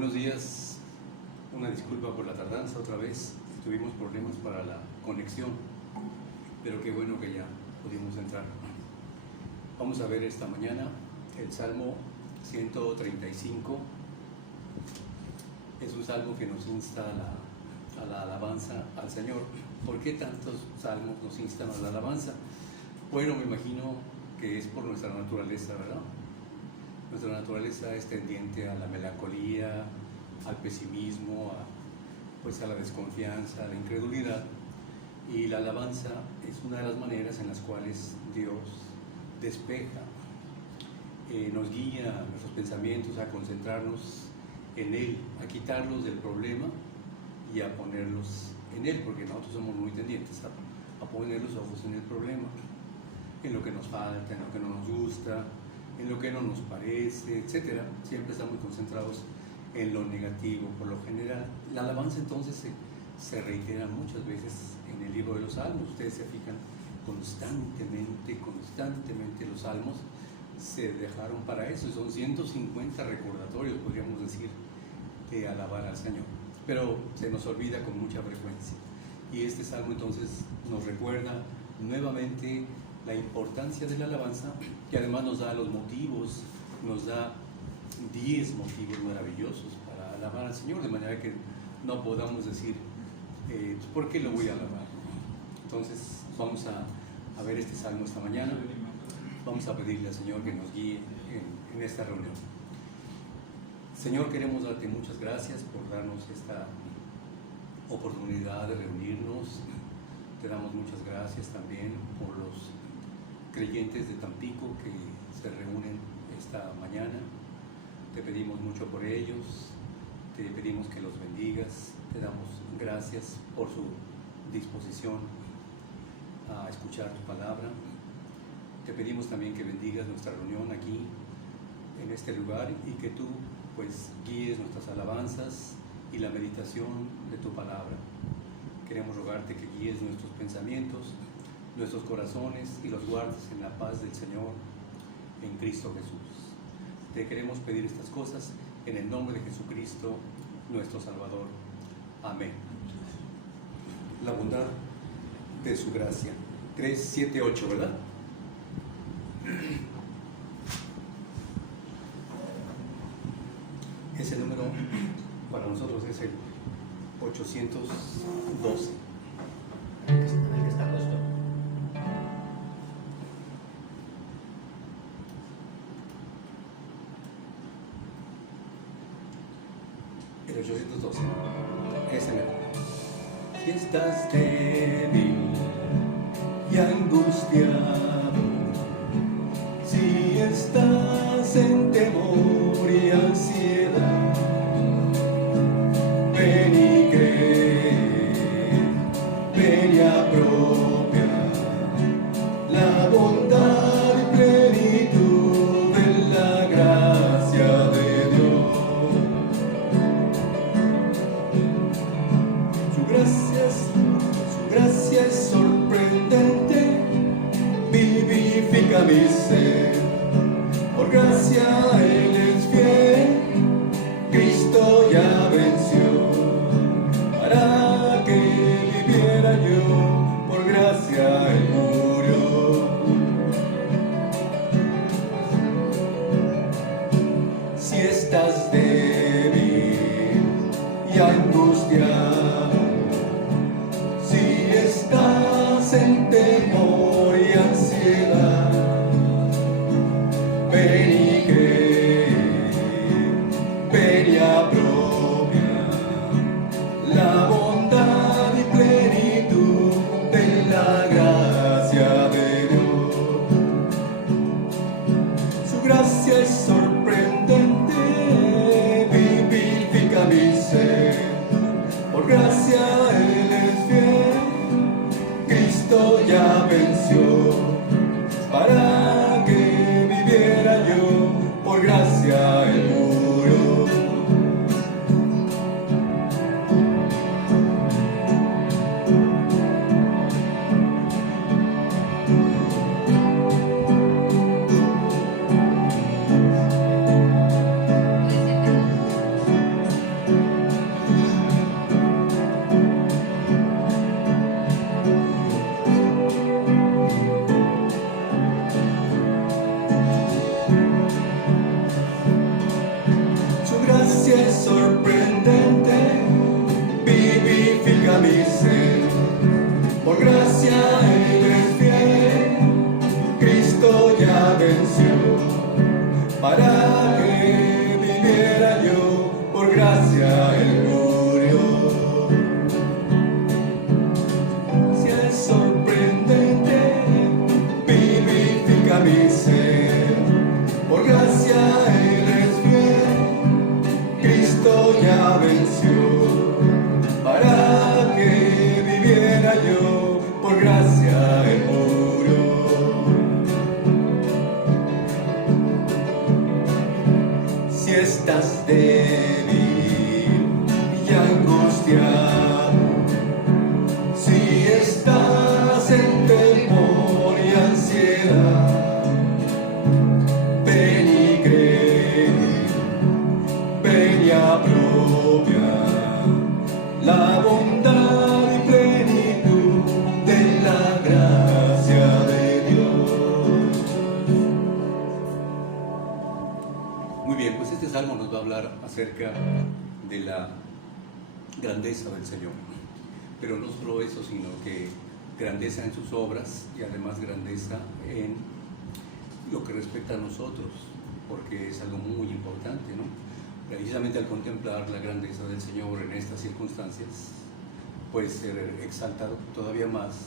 Buenos días, una disculpa por la tardanza otra vez, tuvimos problemas para la conexión, pero qué bueno que ya pudimos entrar. Vamos a ver esta mañana el Salmo 135, es un salmo que nos insta a la alabanza al Señor. ¿Por qué tantos salmos nos instan a la alabanza? Bueno, me imagino que es por nuestra naturaleza, ¿verdad? Nuestra naturaleza es tendiente a la melancolía, al pesimismo, a la desconfianza, a la incredulidad. Y la alabanza es una de las maneras en las cuales Dios despeja, nos guía nuestros pensamientos a concentrarnos en Él, a quitarlos del problema y a ponerlos en Él, porque nosotros somos muy tendientes a poner los ojos en el problema, en lo que nos falta, en lo que no nos gusta, en lo que no nos parece, etc. Siempre estamos concentrados en lo negativo por lo general. La alabanza entonces se reitera muchas veces en el libro de los Salmos. Ustedes se fijan constantemente los Salmos se dejaron para eso. Son 150 recordatorios, podríamos decir, de alabar al Señor. Pero se nos olvida con mucha frecuencia. Y este Salmo entonces nos recuerda nuevamente la importancia de la alabanza, que además nos da los motivos, nos da 10 motivos maravillosos para alabar al Señor, de manera que no podamos decir, ¿por qué lo voy a alabar? Entonces vamos a ver este salmo esta mañana, vamos a pedirle al Señor que nos guíe en esta reunión. Señor, queremos darte muchas gracias por darnos esta oportunidad de reunirnos. Te damos muchas gracias también por los creyentes de Tampico que se reúnen esta mañana. Te pedimos mucho por ellos, te pedimos que los bendigas, te damos gracias por su disposición a escuchar tu palabra. Te pedimos también que bendigas nuestra reunión aquí, en este lugar, y que tú pues guíes nuestras alabanzas y la meditación de tu palabra. Queremos rogarte que guíes nuestros pensamientos, nuestros corazones, y los guardes en la paz del Señor en Cristo Jesús. Te queremos pedir estas cosas en el nombre de Jesucristo, nuestro Salvador. Amén. La bondad de su gracia. 3, 7, 8, ¿verdad? Ese número para nosotros es el 812. El que está puesto. El 812. Ese número. Si estás débil y angustiado, si estás en temor y ansiedad, ven y cree, ven y apropia la bondad y plenitud de la gracia de Dios. Su gracia es sorprendente, vivifica mi ser. Por gracia Él es fiel, Cristo ya venció, para que viviera yo, por gracia Él murió. Si estás débil y angustiado, si estás en temor y ansiedad, ven y cree, ven y apropia Si es sorprendente, vivifica mi ser. Por gracia Él es fiel, Cristo ya venció. Para que viviera yo, por gracia Él murió. Si es sorprendente, vivifica mi ser. Por gracia Él es fiel, Cristo ya venció. Para que viviera yo, por gracia Él murió. Si estás débil y angustiado, si estás en temor y ansiedad, ven y cree, ven y apropia la bondad y plenitud de la gracia de Dios. Muy bien, pues este salmo nos va a hablar acerca de la grandeza del Señor. Pero no solo eso, sino que grandeza en sus obras y además grandeza en lo que respecta a nosotros, porque es algo muy importante, ¿no? Precisamente al contemplar la grandeza del Señor en estas circunstancias, pues se exalta todavía más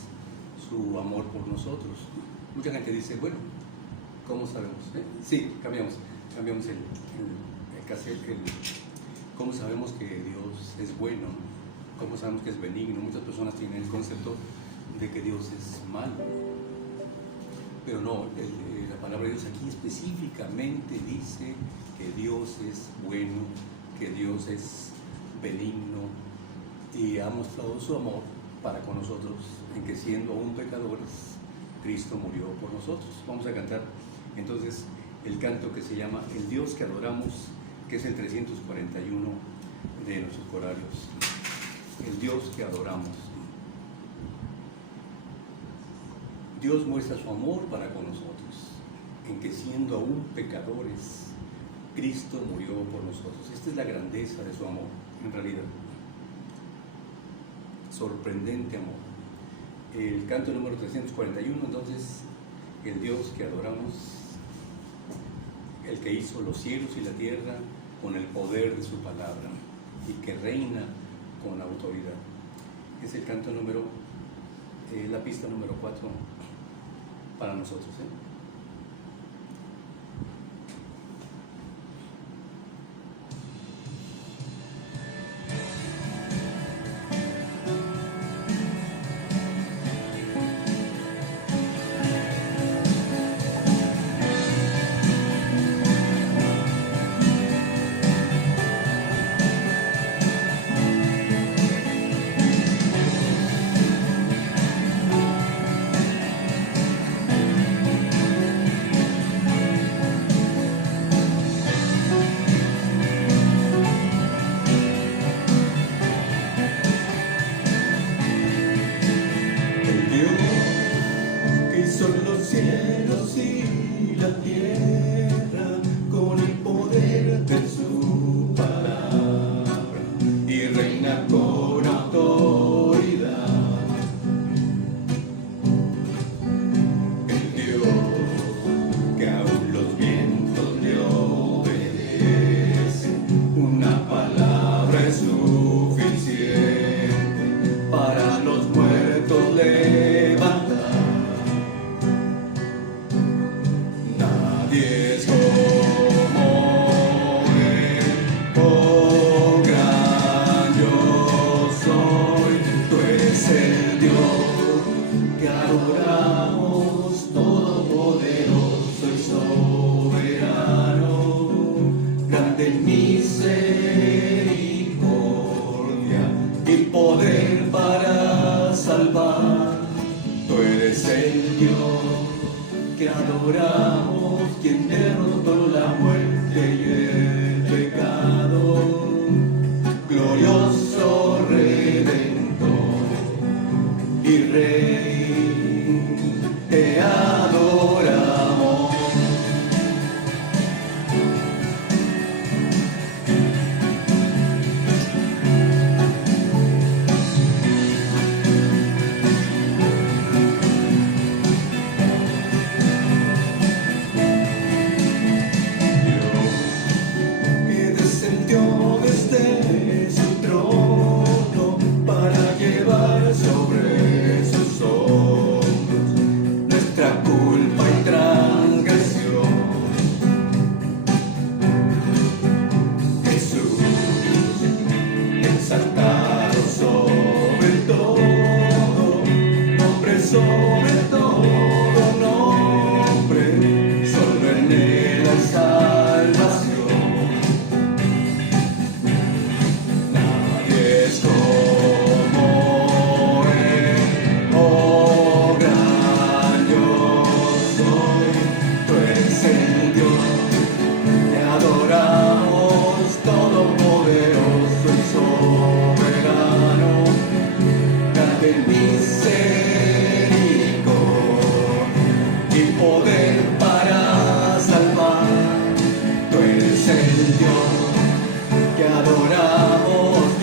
su amor por nosotros. Mucha gente dice, bueno, ¿cómo sabemos? Sí, cambiamos el cassette, ¿cómo sabemos que Dios es bueno? ¿Cómo sabemos que es benigno? Muchas personas tienen el concepto de que Dios es malo, pero no, la palabra de Dios aquí específicamente dice que Dios es bueno, que Dios es benigno y ha mostrado su amor para con nosotros en que siendo aún pecadores, Cristo murió por nosotros. Vamos a cantar entonces el canto que se llama El Dios que adoramos, que es el 341 de nuestros corarios. El Dios que adoramos. Dios muestra su amor para con nosotros, en que siendo aún pecadores, Cristo murió por nosotros. Esta es la grandeza de su amor, en realidad. Sorprendente amor. El canto número 341, entonces, el Dios que adoramos, el que hizo los cielos y la tierra con el poder de su palabra y que reina con autoridad. Es el canto número, la pista número 4 para nosotros. Cielos y la tierra con el poder de su palabra y reina con autoridad. El Dios que aún los vientos le obedecen, una palabra es suficiente para los muertos levantar. Es como Él, oh gran yo soy, tú eres el Dios que adoramos, todopoderoso y soberano, grande en misericordia y poder para salvar. Tú eres el Dios que adoramos, quien derrotó la muerte y el pecado, glorioso Redentor y Rey, te adoramos.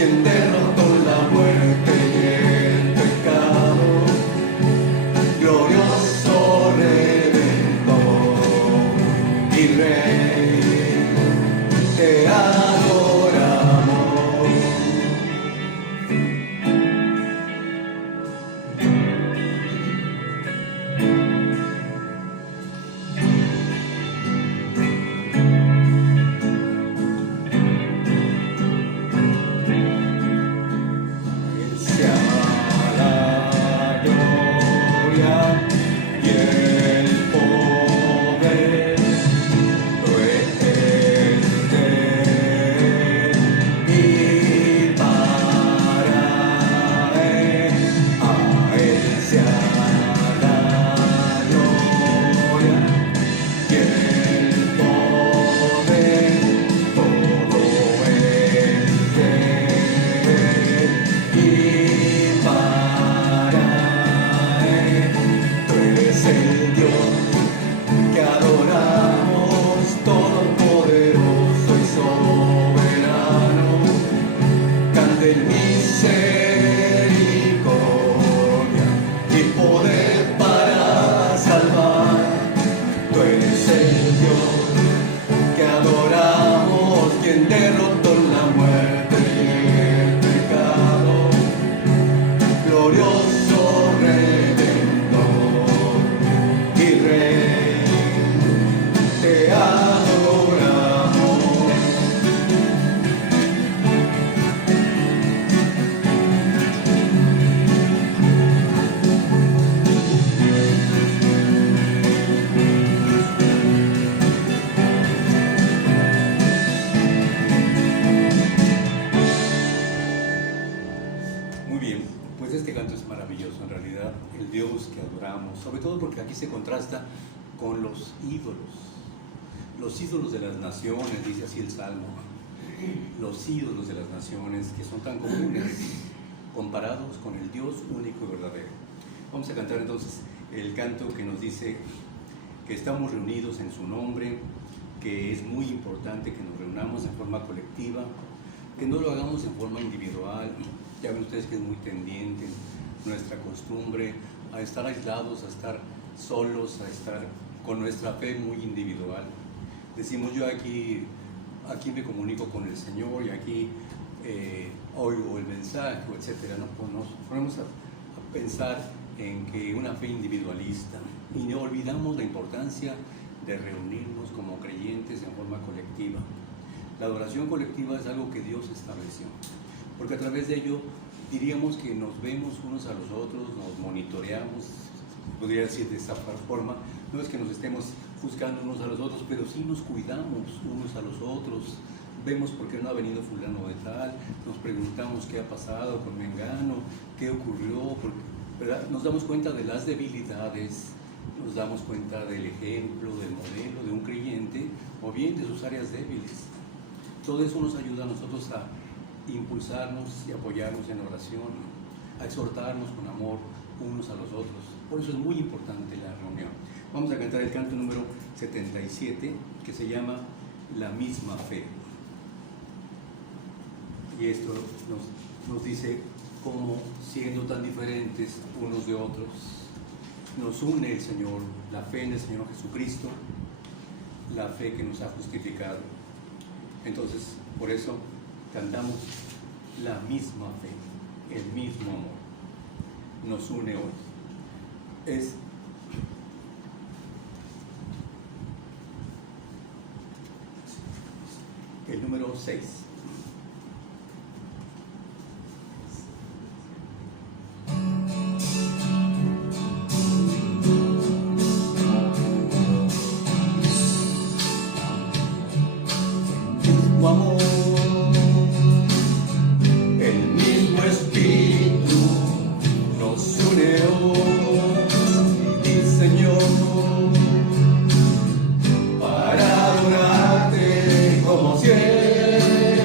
quien derrotó la muerte y el pecado, glorioso Redentor y Rey, te adoramos. Él sea la gloria y el poder, tú eres de él y para él, a él sea la gloria y el poder, todo es de él y para él. Tú eres el Dios que adoramos, todopoderoso y soberano, cante en misericordia y poder para salvar. Tú eres el Dios que adoramos, quien derrotó la muerte y el pecado, glorioso Redentor y Rey, te adoramos. Muy bien, pues este canto es maravilloso en realidad, el Dios que adoramos, sobre todo porque aquí se contrasta con los ídolos de las naciones, dice así el Salmo, los ídolos de las naciones que son tan comunes comparados con el Dios único y verdadero. Vamos a cantar entonces el canto que nos dice que estamos reunidos en su nombre, que es muy importante que nos reunamos en forma colectiva, que no lo hagamos en forma individual. Ya ven ustedes que es muy tendiente nuestra costumbre a estar aislados, a estar solos, a estar con nuestra fe muy individual. Decimos, yo aquí me comunico con el Señor y aquí oigo el mensaje, etcétera. ¿No? Pues nos ponemos a pensar en que una fe individualista y no olvidamos la importancia de reunirnos como creyentes en forma colectiva. La adoración colectiva es algo que Dios estableció, porque a través de ello diríamos que nos vemos unos a los otros, nos monitoreamos, podría decir de esa forma. No es que nos estemos juzgando unos a los otros, pero sí nos cuidamos unos a los otros. Vemos por qué no ha venido fulano de tal, nos preguntamos qué ha pasado con Mengano, qué ocurrió, ¿verdad? Nos damos cuenta de las debilidades, nos damos cuenta del ejemplo, del modelo de un creyente o bien de sus áreas débiles. Todo eso nos ayuda a nosotros a impulsarnos y apoyarnos en oración, a exhortarnos con amor unos a los otros. Por eso es muy importante la reunión. Vamos a cantar el canto número 77, que se llama La misma fe. Y esto nos dice cómo, siendo tan diferentes unos de otros, nos une el Señor, la fe en el Señor Jesucristo, la fe que nos ha justificado. Entonces, por eso cantamos la misma fe, el mismo amor. Nos une hoy. Es el número 6. Tu amor, el mismo Espíritu nos une hoy, y Señor, para adorarte como siempre.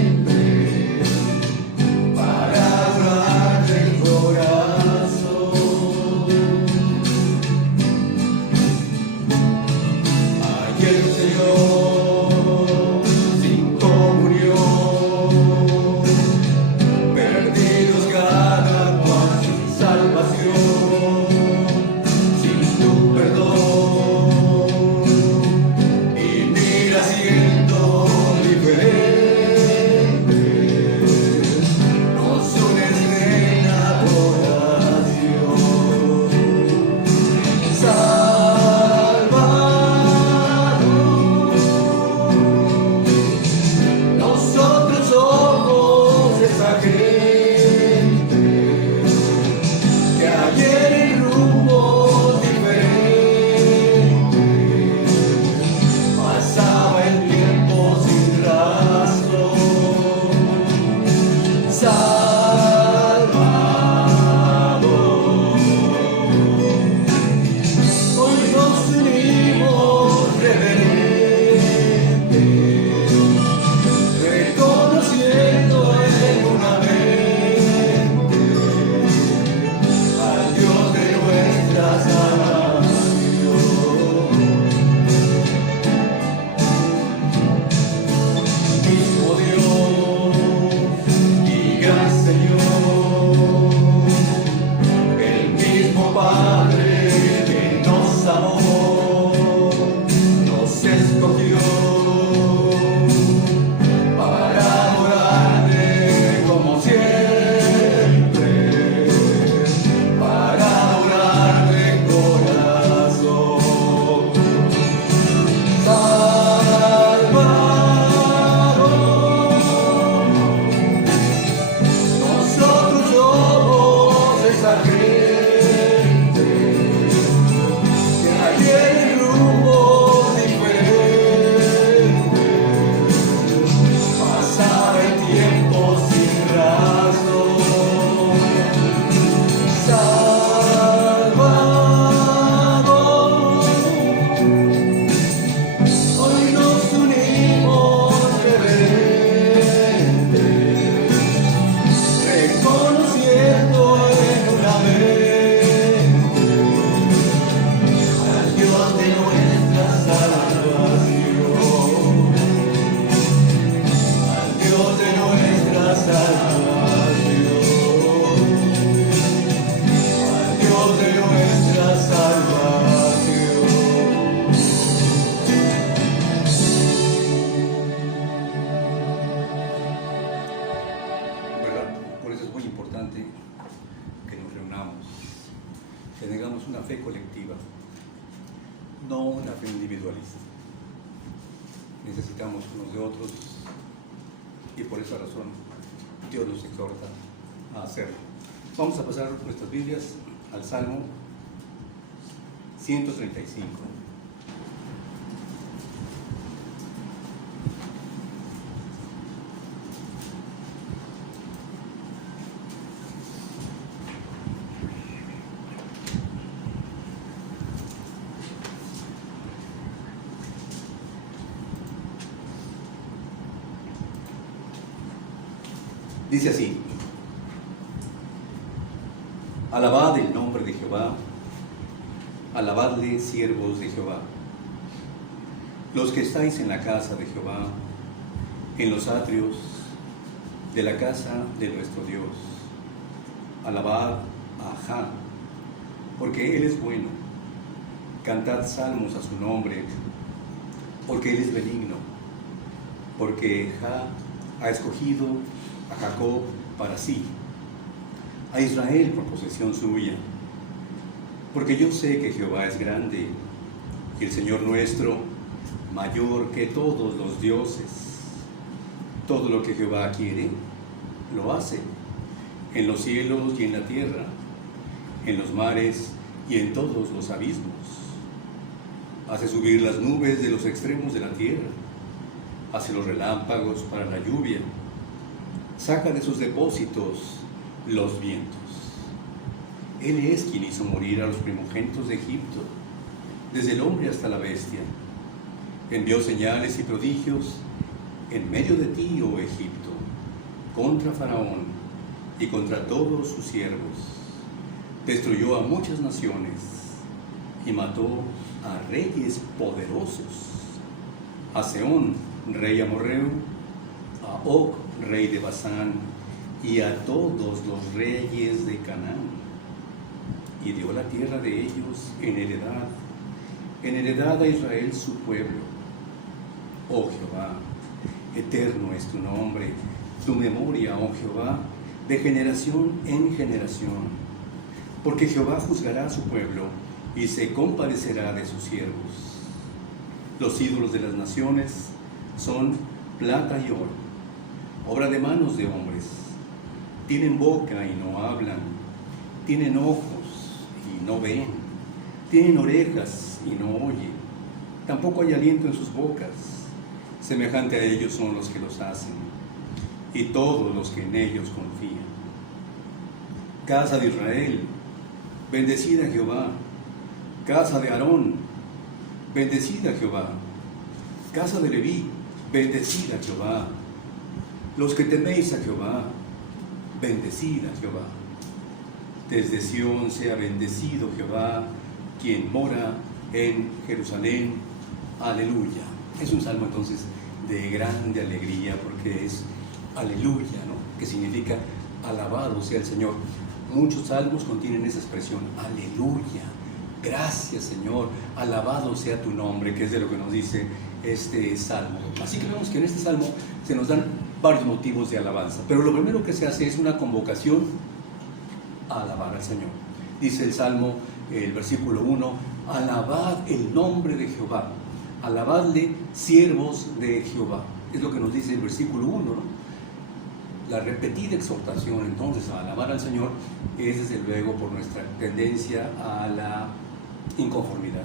salvación, al Dios de nuestra salvación. ¿Verdad? Por eso es muy importante que nos reunamos, que tengamos una fe colectiva, no una fe individualista. Necesitamos unos de otros y por esa razón Dios nos exhorta a hacerlo. Vamos a pasar nuestras Biblias al Salmo 135. Dice así: alabad el nombre de Jehová, alabadle, siervos de Jehová, los que estáis en la casa de Jehová, en los atrios de la casa de nuestro Dios. Alabad a Jah, porque Él es bueno. Cantad salmos a su nombre, porque Él es benigno. Porque Jah ha escogido a Jacob para sí, a Israel por posesión suya. Porque yo sé que Jehová es grande, y el Señor nuestro mayor que todos los dioses. Todo lo que Jehová quiere, lo hace, en los cielos y en la tierra, en los mares y en todos los abismos. Hace subir las nubes de los extremos de la tierra, hace los relámpagos para la lluvia, saca de sus depósitos los vientos. Él es quien hizo morir a los primogénitos de Egipto, desde el hombre hasta la bestia. Envió señales y prodigios en medio de ti, oh Egipto, contra Faraón y contra todos sus siervos. Destruyó a muchas naciones y mató a reyes poderosos, a Sehón, rey amorreo, a Og, rey de Basán, y a todos los reyes de Canaán, y dio la tierra de ellos en heredad a Israel su pueblo. Oh Jehová, eterno es tu nombre, tu memoria, oh Jehová, de generación en generación. Porque Jehová juzgará a su pueblo y se compadecerá de sus siervos. Los ídolos de las naciones son plata y oro, obra de manos de hombres. Tienen boca y no hablan, tienen ojos y no ven, tienen orejas y no oyen, tampoco hay aliento en sus bocas. Semejante a ellos son los que los hacen, y todos los que en ellos confían. Casa de Israel, bendecida a Jehová. Casa de Aarón, bendecida a Jehová. Casa de Leví, bendecida a Jehová. Los que teméis a Jehová, bendecida a Jehová. Desde Sión sea bendecido Jehová, quien mora en Jerusalén. Aleluya. Es un salmo entonces de grande alegría, porque es aleluya, ¿no? Que significa alabado sea el Señor. Muchos salmos contienen esa expresión, aleluya, gracias Señor, alabado sea tu nombre, que es de lo que nos dice este salmo. Así que vemos que en este salmo se nos dan varios motivos de alabanza, pero lo primero que se hace es una convocación a alabar al Señor. Dice el salmo, el versículo 1, alabad el nombre de Jehová, alabadle, siervos de Jehová. Es lo que nos dice el versículo 1, ¿no? La repetida exhortación entonces a alabar al Señor es desde luego por nuestra tendencia a la inconformidad,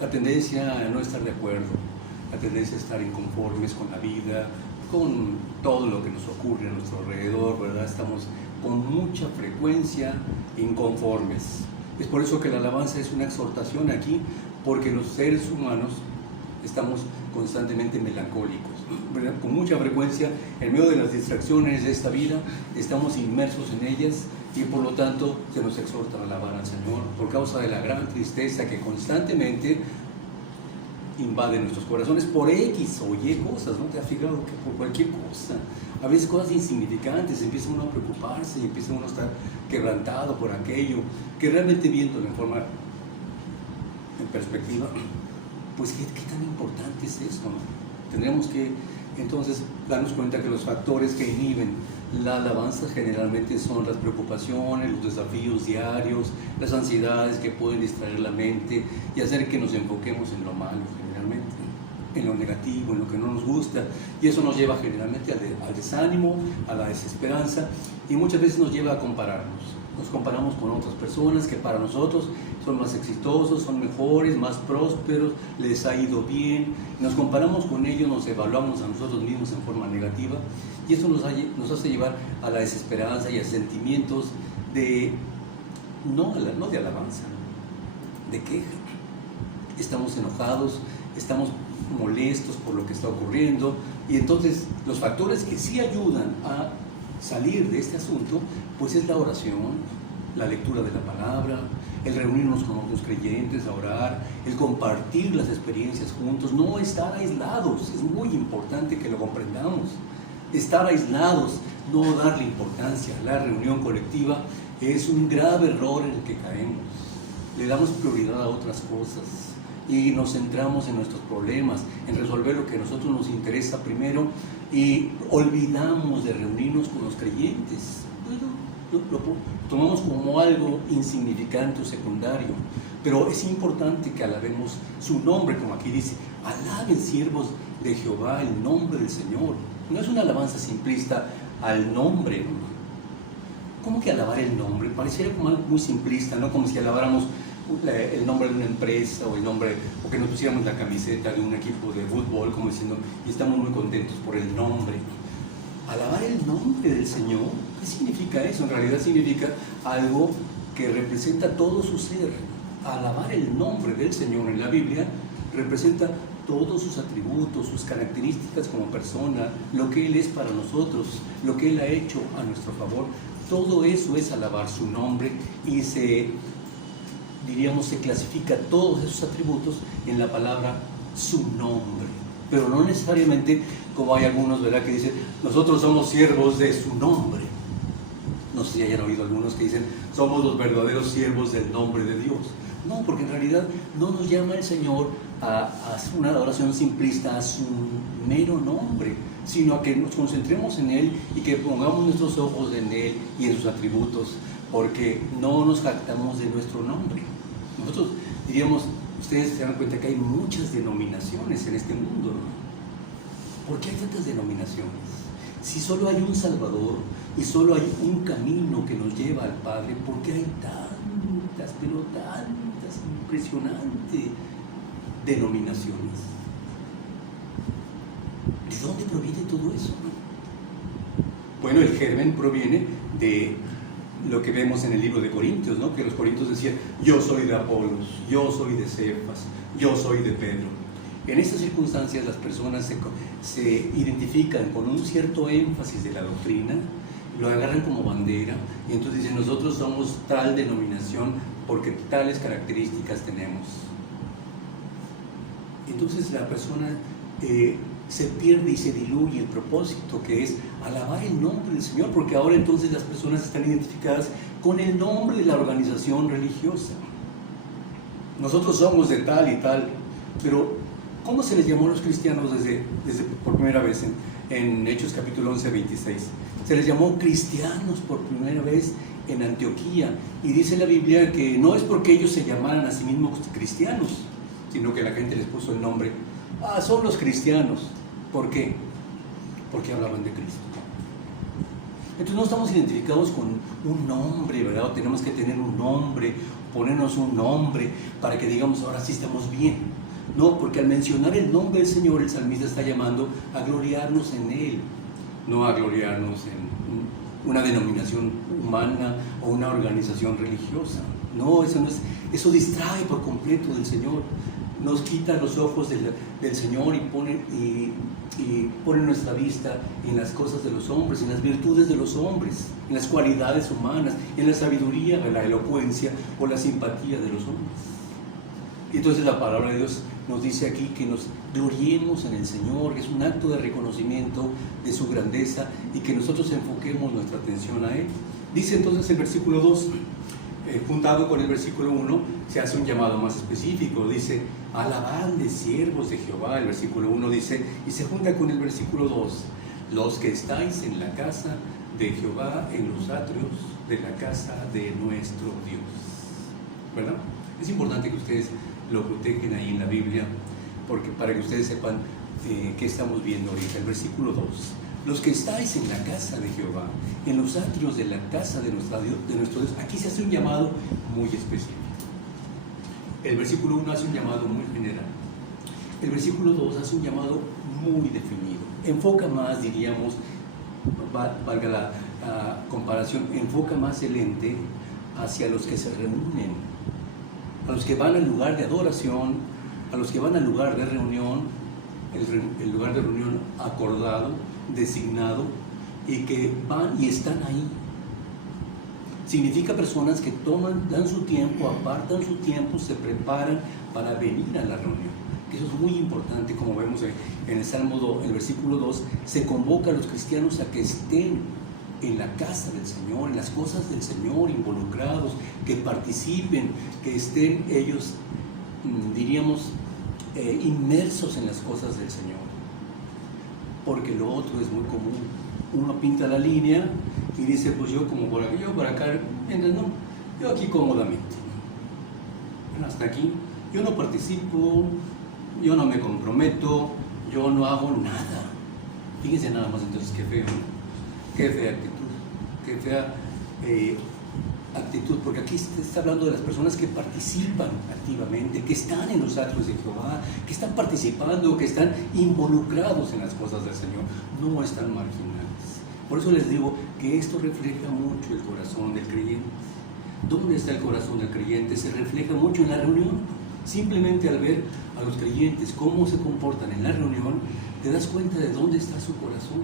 la tendencia a no estar de acuerdo, la tendencia a estar inconformes con la vida, con todo lo que nos ocurre a nuestro alrededor, ¿verdad? Estamos con mucha frecuencia inconformes. Es por eso que la alabanza es una exhortación aquí, porque los seres humanos estamos constantemente melancólicos, ¿verdad? Con mucha frecuencia, en medio de las distracciones de esta vida, estamos inmersos en ellas y por lo tanto se nos exhorta a alabar al Señor por causa de la gran tristeza que constantemente invade nuestros corazones por X o Y cosas, ¿no? ¿Te has fijado que por cualquier cosa? a veces cosas insignificantes, empieza uno a preocuparse, empieza uno a estar quebrantado por aquello, que realmente viéndolo en forma, en perspectiva, pues ¿qué tan importante es eso, no? Tendremos que entonces darnos cuenta que los factores que inhiben la alabanza generalmente son las preocupaciones, los desafíos diarios, las ansiedades que pueden distraer la mente y hacer que nos enfoquemos en lo malo generalmente, en lo negativo, en lo que no nos gusta, y eso nos lleva generalmente al desánimo, a la desesperanza, y muchas veces nos lleva a compararnos. Nos comparamos con otras personas que para nosotros son más exitosos, son mejores, más prósperos, les ha ido bien. Nos comparamos con ellos, nos evaluamos a nosotros mismos en forma negativa, y eso nos hace llevar a la desesperanza y a sentimientos de, no de alabanza, de queja. Estamos enojados, estamos molestos por lo que está ocurriendo, y entonces los factores que sí ayudan a salir de este asunto, pues es la oración, la lectura de la palabra, el reunirnos con otros creyentes a orar, el compartir las experiencias juntos, no estar aislados. Es muy importante que lo comprendamos. Estar aislados, no darle importancia a la reunión colectiva, es un grave error en el que caemos. Le damos prioridad a otras cosas y nos centramos en nuestros problemas, en resolver lo que a nosotros nos interesa primero, y olvidamos de reunirnos con los creyentes. Bueno, lo tomamos como algo insignificante o secundario, pero es importante que alabemos su nombre, como aquí dice: alaben siervos de Jehová el nombre del Señor. No es una alabanza simplista al nombre, ¿no? ¿Cómo que alabar el nombre? Pareciera como algo muy simplista, ¿no? Como si alabáramos el nombre de una empresa, o que nos pusiéramos la camiseta de un equipo de fútbol, como diciendo, y estamos muy contentos por el nombre. Alabar el nombre del Señor, ¿qué significa eso? En realidad significa algo que representa todo su ser. Alabar el nombre del Señor en la Biblia representa todos sus atributos, sus características como persona, lo que Él es para nosotros, lo que Él ha hecho a nuestro favor. Todo eso es alabar su nombre, y se clasifica todos esos atributos en la palabra su nombre. Pero no necesariamente, como hay algunos, ¿verdad?, que dicen, nosotros somos siervos de su nombre. No sé si hayan oído algunos que dicen, somos los verdaderos siervos del nombre de Dios. No, porque en realidad no nos llama el Señor a una adoración simplista a su mero nombre, sino a que nos concentremos en Él y que pongamos nuestros ojos en Él y en sus atributos, porque no nos jactamos de nuestro nombre. Nosotros diríamos, ustedes se dan cuenta que hay muchas denominaciones en este mundo, ¿no? ¿Por qué hay tantas denominaciones? Si solo hay un Salvador y solo hay un camino que nos lleva al Padre, ¿por qué hay tantas, pero tantas impresionantes denominaciones? ¿De dónde proviene todo eso? Bueno, el germen proviene de lo que vemos en el libro de Corintios, ¿no? Que los corintios decían, yo soy de Apolos, yo soy de Cefas, yo soy de Pedro. En estas circunstancias las personas se identifican con un cierto énfasis de la doctrina, lo agarran como bandera, y entonces dicen, nosotros somos tal denominación porque tales características tenemos. Entonces la persona se pierde y se diluye el propósito, que es alabar el nombre del Señor, porque ahora entonces las personas están identificadas con el nombre de la organización religiosa. Nosotros somos de tal y tal, pero ¿cómo se les llamó a los cristianos desde por primera vez en Hechos capítulo 11, 26? Se les llamó cristianos por primera vez en Antioquía, y dice la Biblia que no es porque ellos se llamaran a sí mismos cristianos, sino que la gente les puso el nombre, son los cristianos. ¿Por qué? Porque hablaban de Cristo. Entonces no estamos identificados con un nombre, ¿verdad? O tenemos que tener un nombre, ponernos un nombre para que digamos, ahora sí estamos bien. No, porque al mencionar el nombre del Señor, el salmista está llamando a gloriarnos en Él, no a gloriarnos en una denominación humana o una organización religiosa. No, eso distrae por completo del Señor. Nos quita los ojos del Señor y pone nuestra vista en las cosas de los hombres, en las virtudes de los hombres, en las cualidades humanas, en la sabiduría, en la elocuencia o la simpatía de los hombres. Y entonces la palabra de Dios nos dice aquí que nos gloriemos en el Señor, que es un acto de reconocimiento de su grandeza y que nosotros enfoquemos nuestra atención a Él. Dice entonces el versículo 2, juntado con el versículo 1, se hace un llamado más específico. Dice, alabadle siervos de Jehová. El versículo 1 dice, y se junta con el versículo 2, los que estáis en la casa de Jehová, en los atrios de la casa de nuestro Dios. ¿Verdad? Es importante que ustedes lo protejan ahí en la Biblia, porque para que ustedes sepan qué estamos viendo ahorita. El versículo 2, los que estáis en la casa de Jehová, en los atrios de la casa de nuestro Dios. Aquí se hace un llamado muy específico. El versículo 1 hace un llamado muy general. El versículo 2 hace un llamado muy definido. Enfoca más, diríamos, valga la comparación, enfoca más el ente hacia los que se reúnen, a los que van al lugar de adoración, a los que van al lugar de reunión, el lugar de reunión acordado, designado, y que van y están ahí. Significa personas que dan su tiempo, apartan su tiempo, se preparan para venir a la reunión. Eso es muy importante, como vemos en el Salmo 2, el versículo 2, se convoca a los cristianos a que estén en la casa del Señor, en las cosas del Señor, involucrados, que participen, que estén ellos, diríamos, inmersos en las cosas del Señor. Porque lo otro es muy común. Uno pinta la línea y dice, pues yo como por aquí, yo por acá, mientras no, yo aquí cómodamente. Bueno, hasta aquí, yo no participo, yo no me comprometo, yo no hago nada. Fíjense nada más entonces qué feo, ¿no? Qué fea actitud, qué fea actitud, porque aquí se está hablando de las personas que participan activamente, que están en los atrios de Jehová, que están participando, que están involucrados en las cosas del Señor, no están marginales. Por eso les digo que esto refleja mucho el corazón del creyente. ¿Dónde está el corazón del creyente? Se refleja mucho en la reunión. Simplemente al ver a los creyentes cómo se comportan en la reunión, te das cuenta de dónde está su corazón,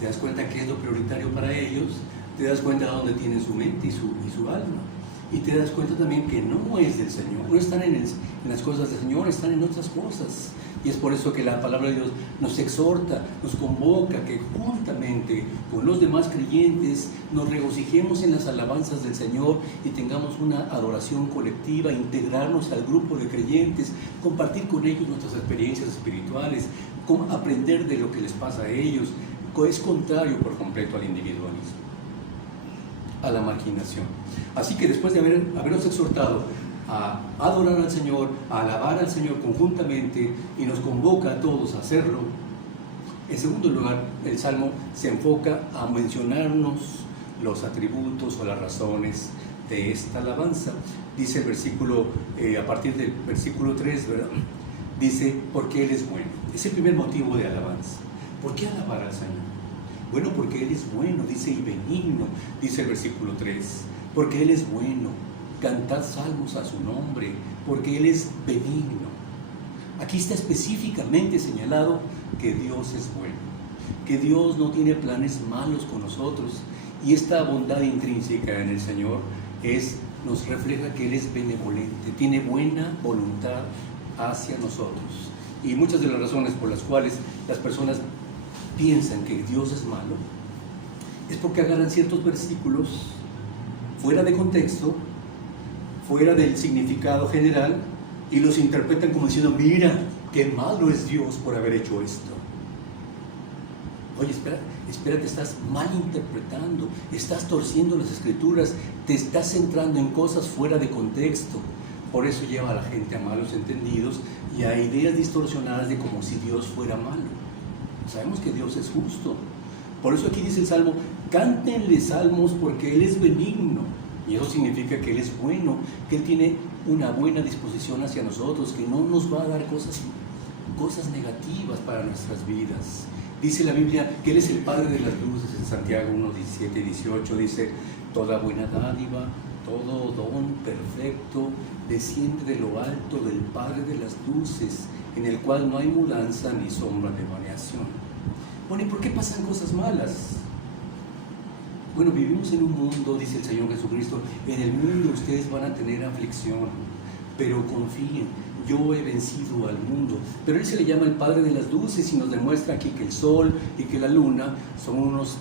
te das cuenta qué es lo prioritario para ellos, te das cuenta de dónde tienen su mente y su alma, y te das cuenta también que no es del Señor, no están en las cosas del Señor, están en otras cosas. Y es por eso que la palabra de Dios nos exhorta, nos convoca que juntamente con los demás creyentes nos regocijemos en las alabanzas del Señor y tengamos una adoración colectiva, integrarnos al grupo de creyentes, compartir con ellos nuestras experiencias espirituales, aprender de lo que les pasa a ellos. Es contrario por completo al individualismo, a la marginación. Así que después de habernos exhortado a adorar al Señor, a alabar al Señor conjuntamente, y nos convoca a todos a hacerlo, en segundo lugar, el Salmo se enfoca a mencionarnos los atributos o las razones de esta alabanza. Dice el versículo, a partir del versículo 3, ¿verdad? Dice, porque Él es bueno. Es el primer motivo de alabanza. ¿Por qué alabar al Señor? Bueno, porque Él es bueno, dice, y benigno, dice el versículo 3. Porque Él es bueno. Cantad salmos a su nombre, porque Él es benigno. Aquí está específicamente señalado que Dios es bueno, que Dios no tiene planes malos con nosotros, y esta bondad intrínseca en el Señor nos refleja que Él es benevolente, tiene buena voluntad hacia nosotros. Y muchas de las razones por las cuales las personas piensan que Dios es malo es porque agarran ciertos versículos fuera de contexto, fuera del significado general, y los interpretan como diciendo, mira, qué malo es Dios por haber hecho esto. Oye, espera, te estás malinterpretando, estás torciendo las escrituras, te estás centrando en cosas fuera de contexto. Por eso lleva a la gente a malos entendidos y a ideas distorsionadas de como si Dios fuera malo. Sabemos que Dios es justo. Por eso aquí dice el Salmo, cántenle salmos porque Él es benigno. Y eso significa que Él es bueno, que Él tiene una buena disposición hacia nosotros, que no nos va a dar cosas negativas para nuestras vidas. Dice la Biblia que Él es el Padre de las luces. En Santiago 1, 17 y 18 dice, toda buena dádiva, todo don perfecto desciende de lo alto del Padre de las luces, en el cual no hay mudanza ni sombra de variación. Bueno, ¿y por qué pasan cosas malas? Bueno, vivimos en un mundo, dice el Señor Jesucristo, en el mundo ustedes van a tener aflicción, pero confíen, yo he vencido al mundo. Pero él se le llama el padre de las luces y nos demuestra aquí que el sol y que la luna son unos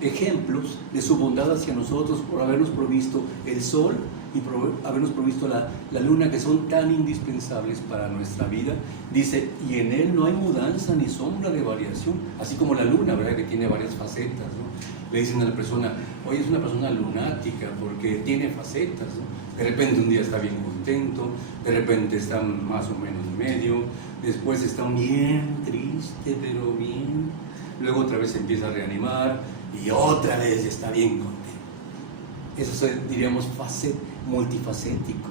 ejemplos de su bondad hacia nosotros por habernos provisto el sol y habernos provisto la luna, que son tan indispensables para nuestra vida. Dice, y en él no hay mudanza ni sombra de variación, así como la luna, ¿verdad?, que tiene varias facetas, ¿no? Le dicen a la persona, oye, es una persona lunática porque tiene facetas, ¿no? De repente un día está bien contento, de repente está más o menos medio, después está bien triste, pero bien, luego otra vez se empieza a reanimar y otra vez está bien contento. Eso es, diríamos, multifacético.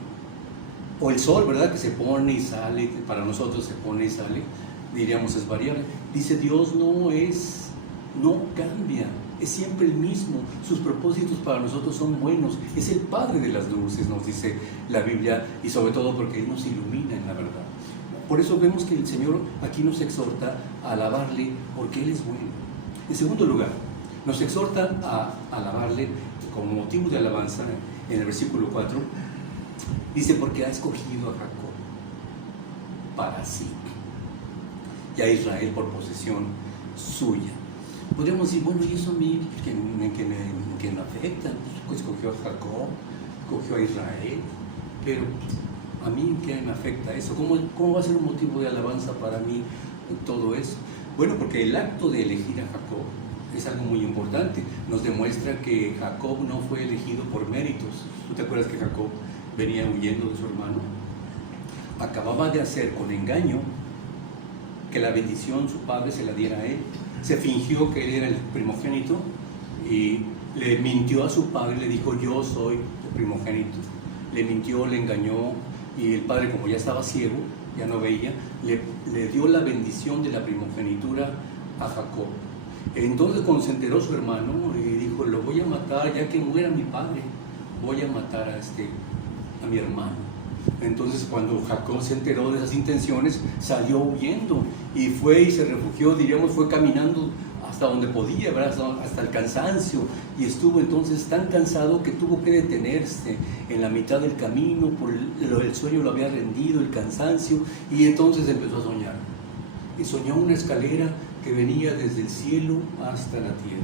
O el sol, ¿verdad?, que se pone y sale, que para nosotros se pone y sale, diríamos es variable. Dice, Dios no cambia, es siempre el mismo, sus propósitos para nosotros son buenos, es el Padre de las luces, nos dice la Biblia, y sobre todo porque Él nos ilumina en la verdad. Por eso vemos que el Señor aquí nos exhorta a alabarle porque Él es bueno. En segundo lugar, nos exhorta a alabarle como motivo de alabanza. En el versículo 4 dice, porque ha escogido a Jacob para sí y a Israel por posesión suya. Podríamos decir, bueno, ¿y eso a mí que me afecta? Pues escogió a Jacob, escogió a Israel, pero a mí ¿qué me afecta eso? ¿Cómo va a ser un motivo de alabanza para mí todo eso? Bueno, porque el acto de elegir a Jacob es algo muy importante. Nos demuestra que Jacob no fue elegido por méritos. ¿Tú te acuerdas que Jacob venía huyendo de su hermano? Acababa de hacer con engaño que la bendición su padre se la diera a él. Se fingió que él era el primogénito y le mintió a su padre, le dijo, yo soy el primogénito. Le mintió, le engañó, y el padre, como ya estaba ciego, ya no veía, le dio la bendición de la primogenitura a Jacob. Entonces, cuando se enteró su hermano, dijo, lo voy a matar, ya que muera mi padre, voy a matar a mi hermano. Entonces, cuando Jacob se enteró de esas intenciones, salió huyendo y fue y se refugió, diríamos, fue caminando hasta donde podía, ¿verdad?, hasta el cansancio, y estuvo entonces tan cansado que tuvo que detenerse en la mitad del camino, el sueño lo había rendido, el cansancio, y entonces empezó a soñar. Y soñó una escalera que venía desde el cielo hasta la tierra.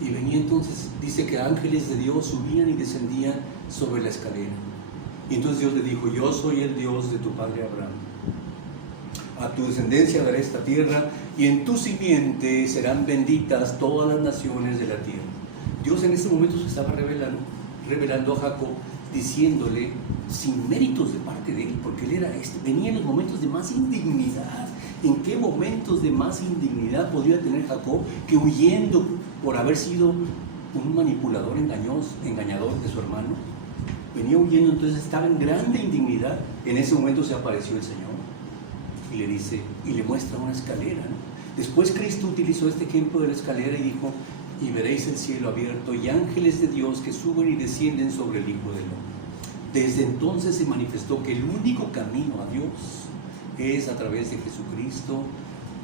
Y venía entonces, dice que ángeles de Dios subían y descendían sobre la escalera. Y entonces Dios le dijo, yo soy el Dios de tu padre Abraham. A tu descendencia daré esta tierra, y en tu simiente serán benditas todas las naciones de la tierra. Dios en ese momento se estaba revelando a Jacob, diciéndole, sin méritos de parte de él, porque él era venía en los momentos de más indignidad. ¿En qué momentos de más indignidad podría tener Jacob que huyendo por haber sido un manipulador engañador de su hermano? Venía huyendo, entonces estaba en grande indignidad. En ese momento se apareció el Señor y le dice, y le muestra una escalera, ¿no? Después Cristo utilizó este ejemplo de la escalera y dijo, y veréis el cielo abierto y ángeles de Dios que suben y descienden sobre el Hijo del Hombre. Desde entonces se manifestó que el único camino a Dios es a través de Jesucristo,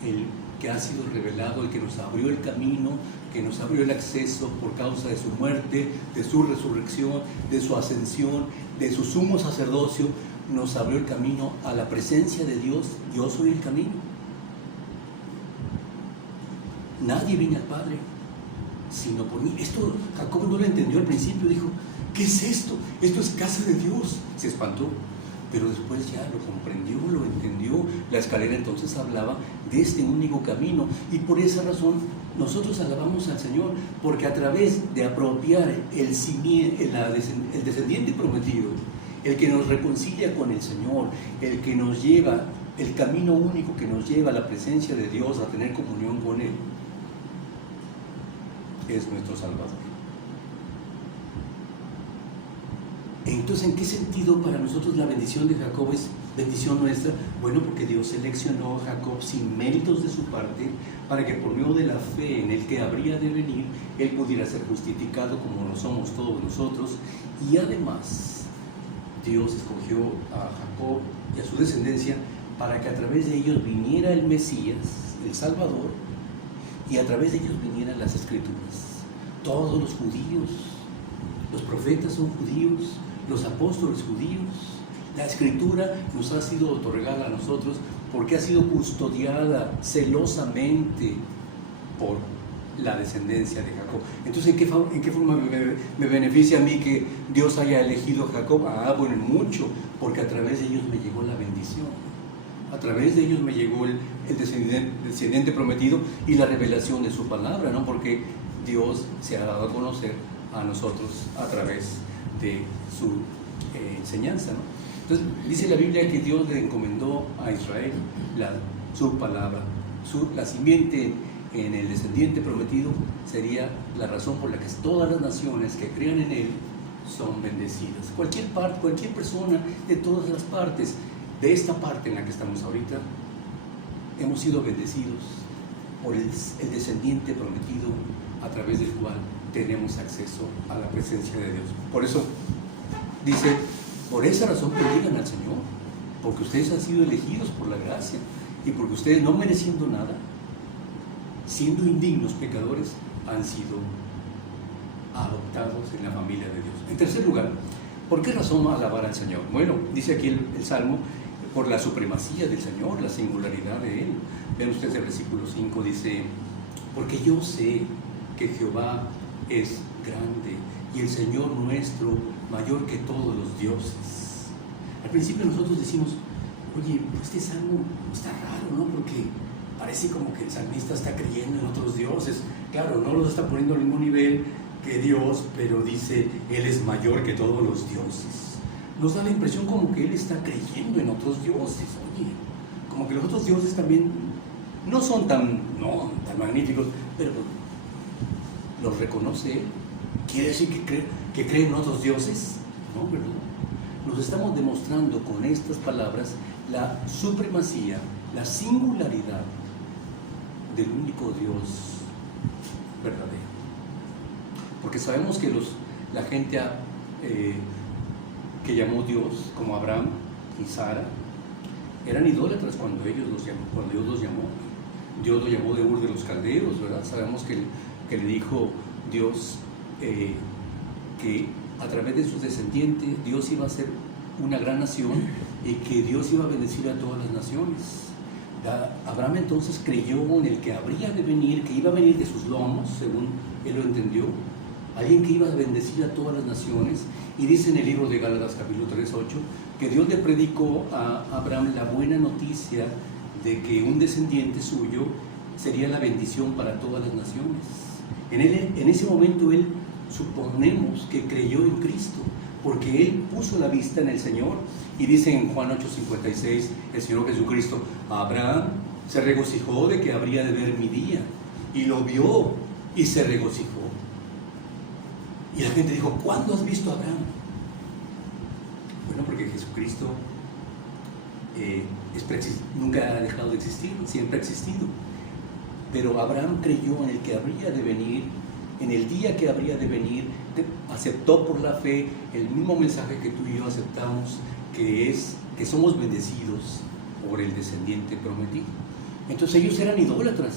el que ha sido revelado, el que nos abrió el camino, que nos abrió el acceso por causa de su muerte, de su resurrección, de su ascensión, de su sumo sacerdocio, nos abrió el camino a la presencia de Dios. Yo soy el camino. Nadie viene al Padre sino por mí. Esto Jacob no lo entendió al principio, dijo, ¿qué es esto? Esto es casa de Dios. Se espantó, pero después ya lo comprendió, lo entendió. La escalera entonces hablaba de este único camino, y por esa razón nosotros alabamos al Señor, porque a través de apropiar el descendiente prometido, el que nos reconcilia con el Señor, el que nos lleva, el camino único que nos lleva a la presencia de Dios, a tener comunión con Él, es nuestro Salvador. Entonces, ¿en qué sentido para nosotros la bendición de Jacob es bendición nuestra? Bueno, porque Dios seleccionó a Jacob sin méritos de su parte, para que por medio de la fe en el que habría de venir, él pudiera ser justificado como lo somos todos nosotros. Y además, Dios escogió a Jacob y a su descendencia para que a través de ellos viniera el Mesías, el Salvador, y a través de ellos vinieran las Escrituras. Todos los judíos, los profetas son judíos, los apóstoles judíos, La Escritura nos ha sido otorgada a nosotros porque ha sido custodiada celosamente por la descendencia de Jacob. Entonces, ¿en qué forma me beneficia a mí que Dios haya elegido a Jacob? Bueno, mucho, porque a través de ellos me llegó la bendición. A través de ellos me llegó el descendiente prometido y la revelación de su palabra, ¿no? Porque Dios se ha dado a conocer a nosotros a través de su enseñanza, ¿no? Entonces, dice la Biblia que Dios le encomendó a Israel su palabra, la simiente en el descendiente prometido sería la razón por la que todas las naciones que crean en él son bendecidas. Cualquier persona de todas las partes, de esta parte en la que estamos ahorita, hemos sido bendecidos por el descendiente prometido a través del cual tenemos acceso a la presencia de Dios. Por eso dice, por esa razón bendigan al Señor, porque ustedes han sido elegidos por la gracia y porque ustedes, no mereciendo nada, siendo indignos pecadores, han sido adoptados en la familia de Dios. En tercer lugar, ¿por qué razón alabar al Señor? Bueno, dice aquí el Salmo, por la supremacía del Señor, la singularidad de Él. Ven ustedes el versículo 5, dice, porque yo sé que Jehová es grande y el Señor nuestro mayor que todos los dioses. Al principio nosotros decimos, oye, este salmo está raro, ¿no? Porque parece como que el salmista está creyendo en otros dioses. Claro, no los está poniendo al mismo nivel que Dios, pero dice, Él es mayor que todos los dioses. Nos da la impresión como que Él está creyendo en otros dioses. Oye, como que los otros dioses también no son tan magníficos, pero los reconoce Él. ¿Quiere decir que cree en otros dioses? No, ¿verdad? Nos estamos demostrando con estas palabras la supremacía, la singularidad del único Dios verdadero. Porque sabemos que la gente que llamó Dios, como Abraham y Sara, eran idólatras cuando Dios los llamó. Dios lo llamó de Ur de los Caldeos, ¿verdad? Sabemos que le dijo Dios que a través de sus descendientes Dios iba a ser una gran nación y que Dios iba a bendecir a todas las naciones. Abraham entonces creyó en el que habría de venir, que iba a venir de sus lomos, según él lo entendió, alguien que iba a bendecir a todas las naciones. Y dice en el libro de Gálatas capítulo 3:8 que Dios le predicó a Abraham la buena noticia de que un descendiente suyo sería la bendición para todas las naciones. En ese momento él, suponemos que creyó en Cristo, porque él puso la vista en el Señor. Y dice en Juan 8:56, el Señor Jesucristo, Abraham se regocijó de que habría de ver mi día, y lo vio y se regocijó. Y la gente dijo, ¿cuándo has visto a Abraham? Bueno, porque Jesucristo nunca ha dejado de existir, siempre ha existido. Pero Abraham creyó en el que habría de venir, en el día que habría de venir, aceptó por la fe el mismo mensaje que tú y yo aceptamos, que es que somos bendecidos por el descendiente prometido. Entonces ellos eran idólatras,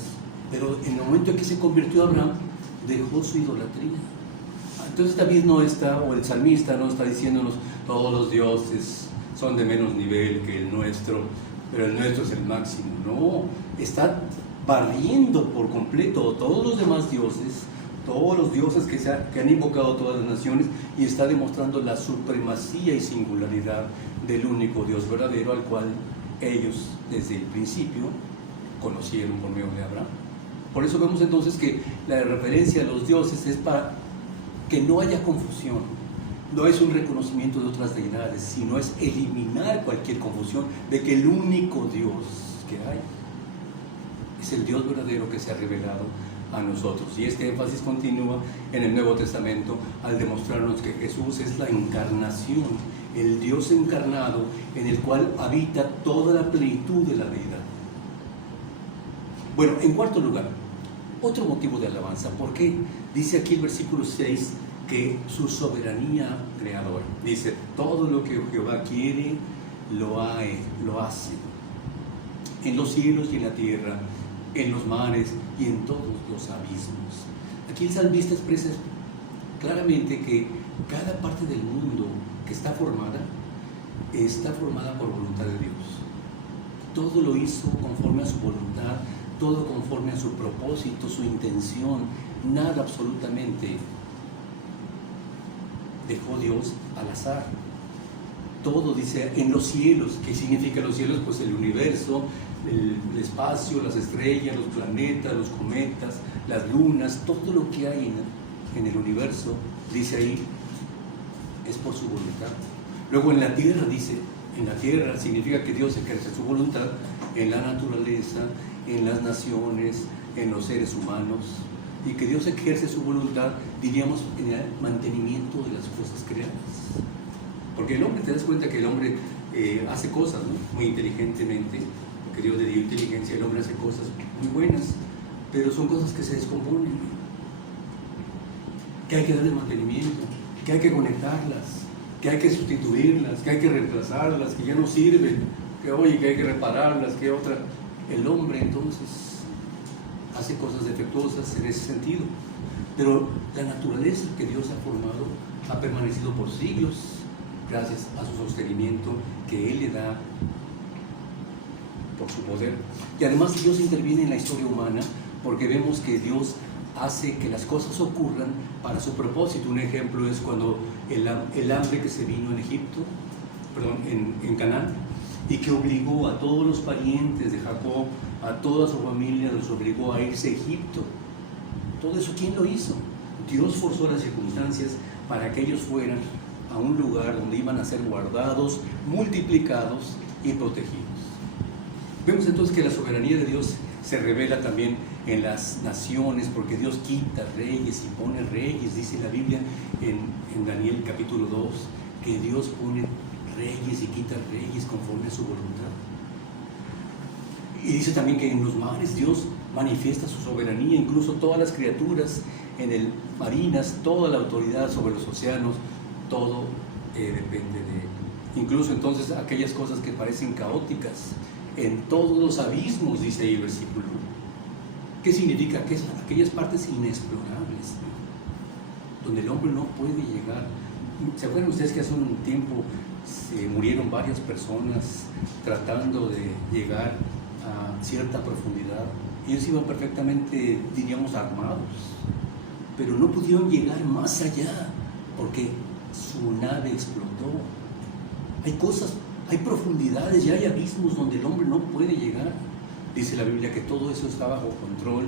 pero en el momento en que se convirtió Abraham, dejó su idolatría. Entonces David no está, o el salmista no está diciéndonos, todos los dioses son de menos nivel que el nuestro, pero el nuestro es el máximo. No, está barriendo por completo todos los demás dioses, todos los dioses que han invocado todas las naciones, y está demostrando la supremacía y singularidad del único Dios verdadero, al cual ellos desde el principio conocieron por medio de Abraham. Por eso vemos entonces que la referencia a los dioses es para que no haya confusión. No es un reconocimiento de otras deidades, sino es eliminar cualquier confusión de que el único Dios que hay es el Dios verdadero que se ha revelado a nosotros. Y este énfasis continúa en el Nuevo Testamento al demostrarnos que Jesús es la encarnación, el Dios encarnado en el cual habita toda la plenitud de la deidad. Bueno, en cuarto lugar, otro motivo de alabanza. ¿Por qué? Dice aquí el versículo 6 que su soberanía creadora. Dice, todo lo que Jehová quiere, lo hace. En los cielos y en la tierra, en los mares y en todos los abismos. Aquí el salmista expresa claramente que cada parte del mundo que está formada está formada por voluntad de Dios. Todo lo hizo conforme a su voluntad, todo conforme a su propósito, su intención. Nada absolutamente dejó Dios al azar. Todo dice en los cielos. ¿Qué significa los cielos? Pues el universo, el espacio, las estrellas, los planetas, los cometas, las lunas, todo lo que hay en el universo, dice ahí, es por su voluntad. Luego en la tierra dice, en la tierra significa que Dios ejerce su voluntad en la naturaleza, en las naciones, en los seres humanos, y que Dios ejerce su voluntad, diríamos, en el mantenimiento de las cosas creadas. Porque el hombre, te das cuenta que el hombre hace cosas, ¿no?, muy inteligentemente, porque Dios le dio inteligencia, el hombre hace cosas muy buenas, pero son cosas que se descomponen, que hay que darle mantenimiento, que hay que conectarlas, que hay que sustituirlas, que hay que reemplazarlas, que ya no sirven, que oye, que hay que repararlas, que otra. El hombre entonces hace cosas defectuosas en ese sentido, pero la naturaleza que Dios ha formado ha permanecido por siglos gracias a su sostenimiento que Él le da por su poder. Y además Dios interviene en la historia humana porque vemos que Dios hace que las cosas ocurran para su propósito. Un ejemplo es cuando el hambre que se vino en Egipto, en Canaán, y que obligó a todos los parientes de Jacob, a toda su familia, los obligó a irse a Egipto. Todo eso, ¿quién lo hizo? Dios forzó las circunstancias para que ellos fueran a un lugar donde iban a ser guardados, multiplicados y protegidos. Vemos entonces que la soberanía de Dios se revela también en las naciones, porque Dios quita reyes y pone reyes. Dice la Biblia en Daniel capítulo 2 que Dios pone reyes y quita reyes conforme a su voluntad. Y dice también que en los mares Dios manifiesta su soberanía, incluso todas las criaturas en el marinas, toda la autoridad sobre los océanos, todo depende de Él. Incluso entonces aquellas cosas que parecen caóticas, en todos los abismos, dice ahí el versículo. ¿Qué significa? Que son aquellas partes inexplorables, donde el hombre no puede llegar. ¿Se acuerdan ustedes que hace un tiempo se murieron varias personas tratando de llegar a cierta profundidad? Ellos iban perfectamente, diríamos, armados, pero no pudieron llegar más allá porque su nave explotó. Hay cosas, hay profundidades y hay abismos donde el hombre no puede llegar. Dice la Biblia que todo eso está bajo control,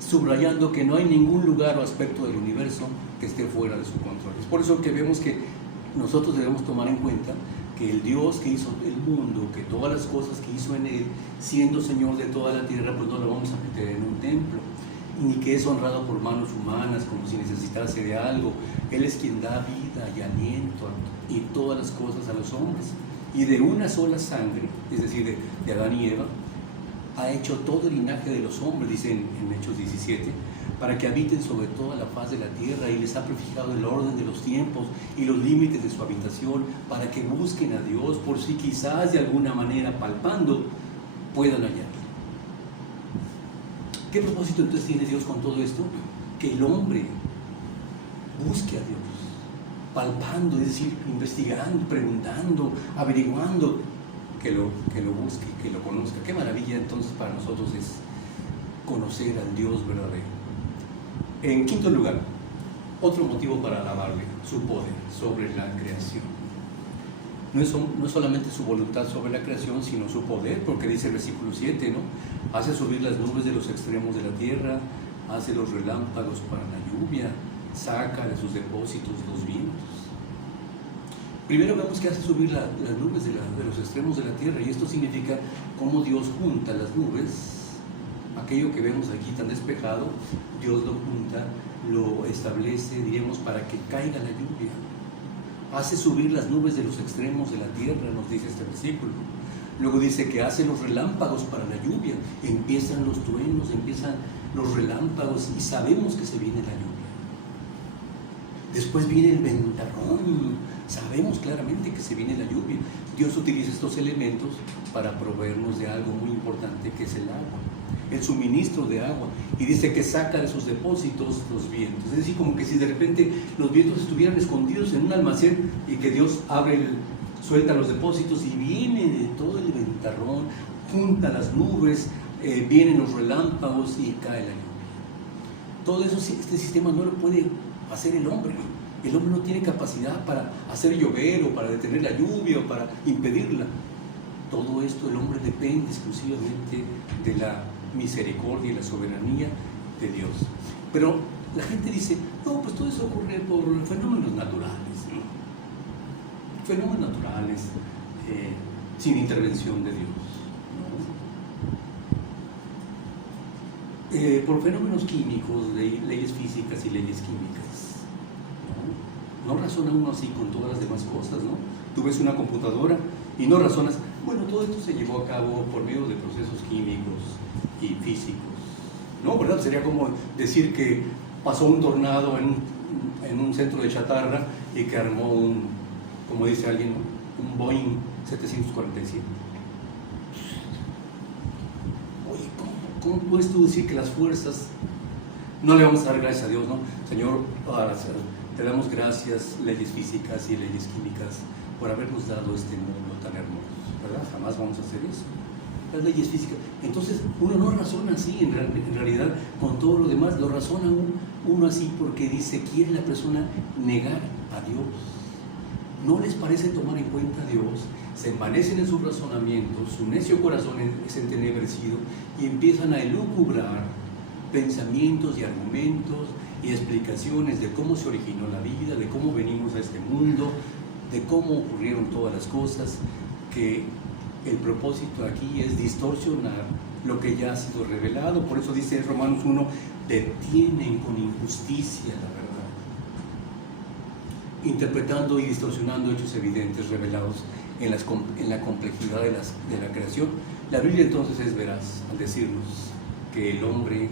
subrayando que no hay ningún lugar o aspecto del universo que esté fuera de su control. Es por eso que vemos que nosotros debemos tomar en cuenta que el Dios que hizo el mundo, que todas las cosas que hizo en él, siendo Señor de toda la tierra, pues no lo vamos a meter en un templo, ni que es honrado por manos humanas como si necesitase de algo. Él es quien da vida y aliento y todas las cosas a los hombres, y de una sola sangre, es decir, de Adán y Eva, ha hecho todo el linaje de los hombres, dice en Hechos 17, para que habiten sobre toda la faz de la tierra, y les ha prefijado el orden de los tiempos y los límites de su habitación, para que busquen a Dios, por si quizás de alguna manera, palpando, puedan hallar. ¿Qué propósito entonces tiene Dios con todo esto? Que el hombre busque a Dios, palpando, es decir, investigando, preguntando, averiguando, que lo busque, que lo conozca. Qué maravilla entonces para nosotros es conocer al Dios verdadero. En quinto lugar, otro motivo para alabarle, su poder sobre la creación. No es solamente su voluntad sobre la creación, sino su poder, porque dice el versículo 7, ¿no? Hace subir las nubes de los extremos de la tierra, hace los relámpagos para la lluvia, saca de sus depósitos los vientos. Primero vemos que hace subir las nubes de los extremos de la tierra, y esto significa cómo Dios junta las nubes. Aquello que vemos aquí tan despejado, Dios lo junta, lo establece, diríamos, para que caiga la lluvia. Hace subir las nubes de los extremos de la tierra, nos dice este versículo. Luego dice que hace los relámpagos para la lluvia. Empiezan los truenos, empiezan los relámpagos, y sabemos que se viene la lluvia. Después viene el ventarrón, sabemos claramente que se viene la lluvia. Dios utiliza estos elementos para proveernos de algo muy importante, que es el agua, el suministro de agua, y dice que saca de sus depósitos los vientos. Es decir, como que si de repente los vientos estuvieran escondidos en un almacén y que Dios abre suelta los depósitos y viene de todo el ventarrón, junta las nubes, vienen los relámpagos y cae la lluvia. Todo eso, este sistema no lo puede hacer el hombre. El hombre no tiene capacidad para hacer llover o para detener la lluvia o para impedirla. Todo esto el hombre depende exclusivamente de la misericordia y la soberanía de Dios. Pero la gente dice, no, pues todo eso ocurre por fenómenos naturales, ¿no? Fenómenos naturales, sin intervención de Dios, ¿no? Por fenómenos químicos, leyes físicas y leyes químicas, ¿no? No razona uno así con todas las demás cosas, ¿no? Tú ves una computadora y no razonas, bueno, todo esto se llevó a cabo por medio de procesos químicos y físicos, ¿no? ¿Verdad? Sería como decir que pasó un tornado en un centro de chatarra y que armó como dice alguien, un Boeing 747. Oye, ¿cómo puedes tú decir que las fuerzas, no le vamos a dar gracias a Dios, ¿no? Señor, te damos gracias, leyes físicas y leyes químicas, por habernos dado este mundo tan hermoso, ¿verdad? Jamás vamos a hacer eso. Las leyes físicas. Entonces, uno no razona así, en realidad, con todo lo demás, lo razona uno así porque dice, quiere la persona negar a Dios. No les parece tomar en cuenta a Dios, se envanecen en sus razonamientos, su necio corazón es entenebrecido y empiezan a elucubrar pensamientos y argumentos y explicaciones de cómo se originó la vida, de cómo venimos a este mundo, de cómo ocurrieron todas las cosas, que el propósito aquí es distorsionar lo que ya ha sido revelado. Por eso dice Romanos 1, detienen con injusticia la verdad, interpretando y distorsionando hechos evidentes revelados en la complejidad de la creación. La Biblia entonces es veraz al decirnos que el hombre,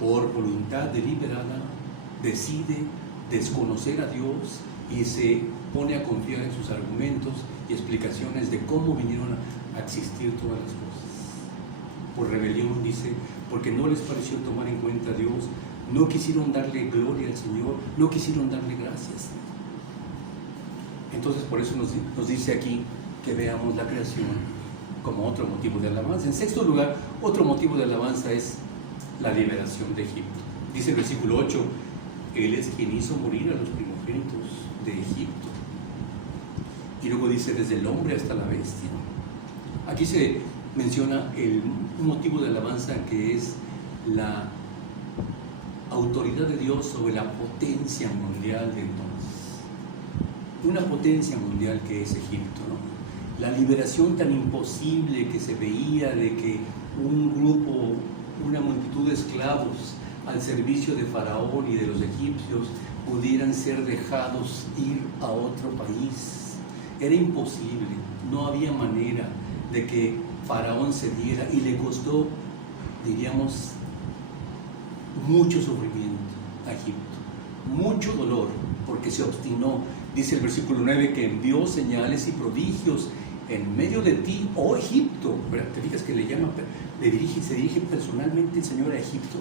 por voluntad deliberada, decide desconocer a Dios y se pone a confiar en sus argumentos y explicaciones de cómo vinieron a existir todas las cosas. Por rebelión, dice, porque no les pareció tomar en cuenta a Dios, no quisieron darle gloria al Señor, no quisieron darle gracias. Entonces, por eso nos dice aquí que veamos la creación como otro motivo de alabanza. En sexto lugar, otro motivo de alabanza es la liberación de Egipto. Dice el versículo 8, Él es quien hizo morir a los primogénitos de Egipto. Y luego dice, desde el hombre hasta la bestia. Aquí se menciona un motivo de alabanza que es la autoridad de Dios sobre la potencia mundial de entonces. Una potencia mundial que es Egipto, ¿no? La liberación tan imposible que se veía de que un grupo, una multitud de esclavos al servicio de Faraón y de los egipcios pudieran ser dejados ir a otro país. Era imposible, no había manera de que Faraón cediera y le costó, diríamos, mucho sufrimiento a Egipto, mucho dolor, porque se obstinó. Dice el versículo 9 que envió señales y prodigios en medio de ti, oh Egipto. ¿Te fijas que se dirige personalmente el Señor a Egipto?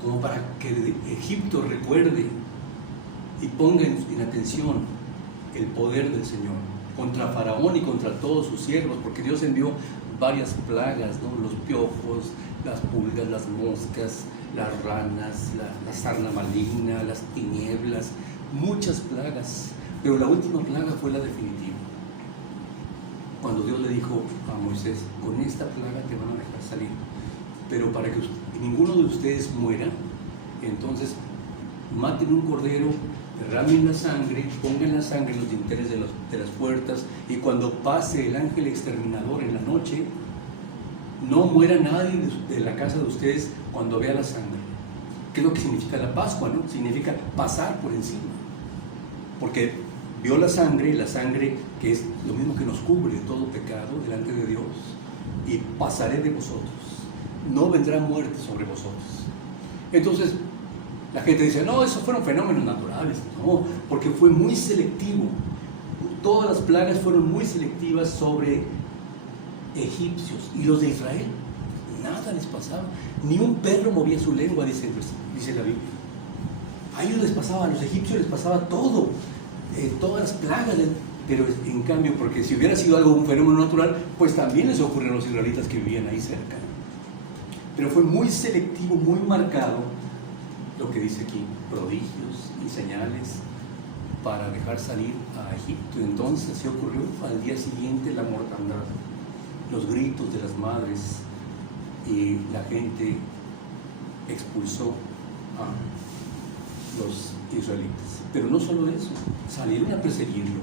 Como para que Egipto recuerde y ponga en atención el poder del Señor contra Faraón y contra todos sus siervos, porque Dios envió varias plagas, ¿no? Los piojos, las pulgas, las moscas, las ranas, la sarna maligna, las tinieblas, muchas plagas, pero la última plaga fue la definitiva. Cuando Dios le dijo a Moisés, con esta plaga te van a dejar salir, pero para que ninguno de ustedes muera, entonces maten un cordero, derramen la sangre, pongan la sangre en los dinteles de las puertas, y cuando pase el ángel exterminador en la noche, no muera nadie de la casa de ustedes cuando vea la sangre. ¿Qué es lo que significa la Pascua, no? Significa pasar por encima, porque vio la sangre que es lo mismo que nos cubre de todo pecado delante de Dios, y pasaré de vosotros, no vendrá muerte sobre vosotros. Entonces la gente dice, no, esos fueron fenómenos naturales. No, porque fue muy selectivo. Todas las plagas fueron muy selectivas sobre egipcios, y los de Israel nada les pasaba, ni un perro movía su lengua, dice la Biblia. A ellos les pasaba, a los egipcios les pasaba todo. todas las plagas, pero en cambio, porque si hubiera sido algo, un fenómeno natural, pues también les ocurrió a los israelitas que vivían ahí cerca. Pero fue muy selectivo, muy marcado lo que dice aquí, prodigios y señales para dejar salir a Egipto. Entonces así ocurrió. Al día siguiente la mortandad, los gritos de las madres, y la gente expulsó a los israelitas. Pero no solo eso, salieron a perseguirlo,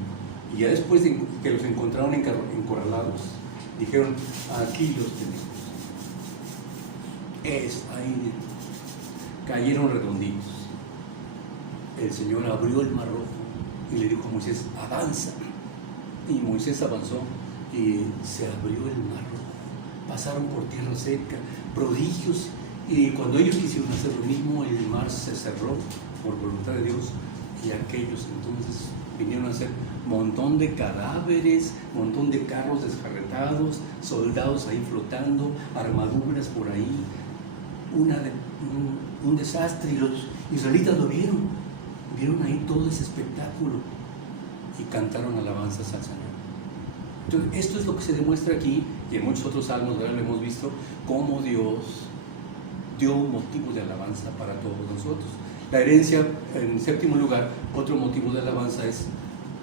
y ya después de que los encontraron encorralados, dijeron: aquí los tenemos. Ahí cayeron redonditos. El Señor abrió el mar rojo y le dijo a Moisés: avanza. Y Moisés avanzó y se abrió el mar rojo. Pasaron por tierra seca, prodigios, y cuando ellos quisieron hacer lo mismo, el mar se cerró por voluntad de Dios, y aquellos entonces vinieron a hacer montón de cadáveres, montón de carros desjarretados, soldados ahí flotando, armaduras por ahí, un desastre. Y los israelitas lo vieron ahí todo ese espectáculo y cantaron alabanzas al Señor. Entonces, esto es lo que se demuestra aquí, y en muchos otros salmos, ¿verdad?, lo hemos visto, cómo Dios dio motivos de alabanza para todos nosotros. La herencia, en séptimo lugar, otro motivo de alabanza es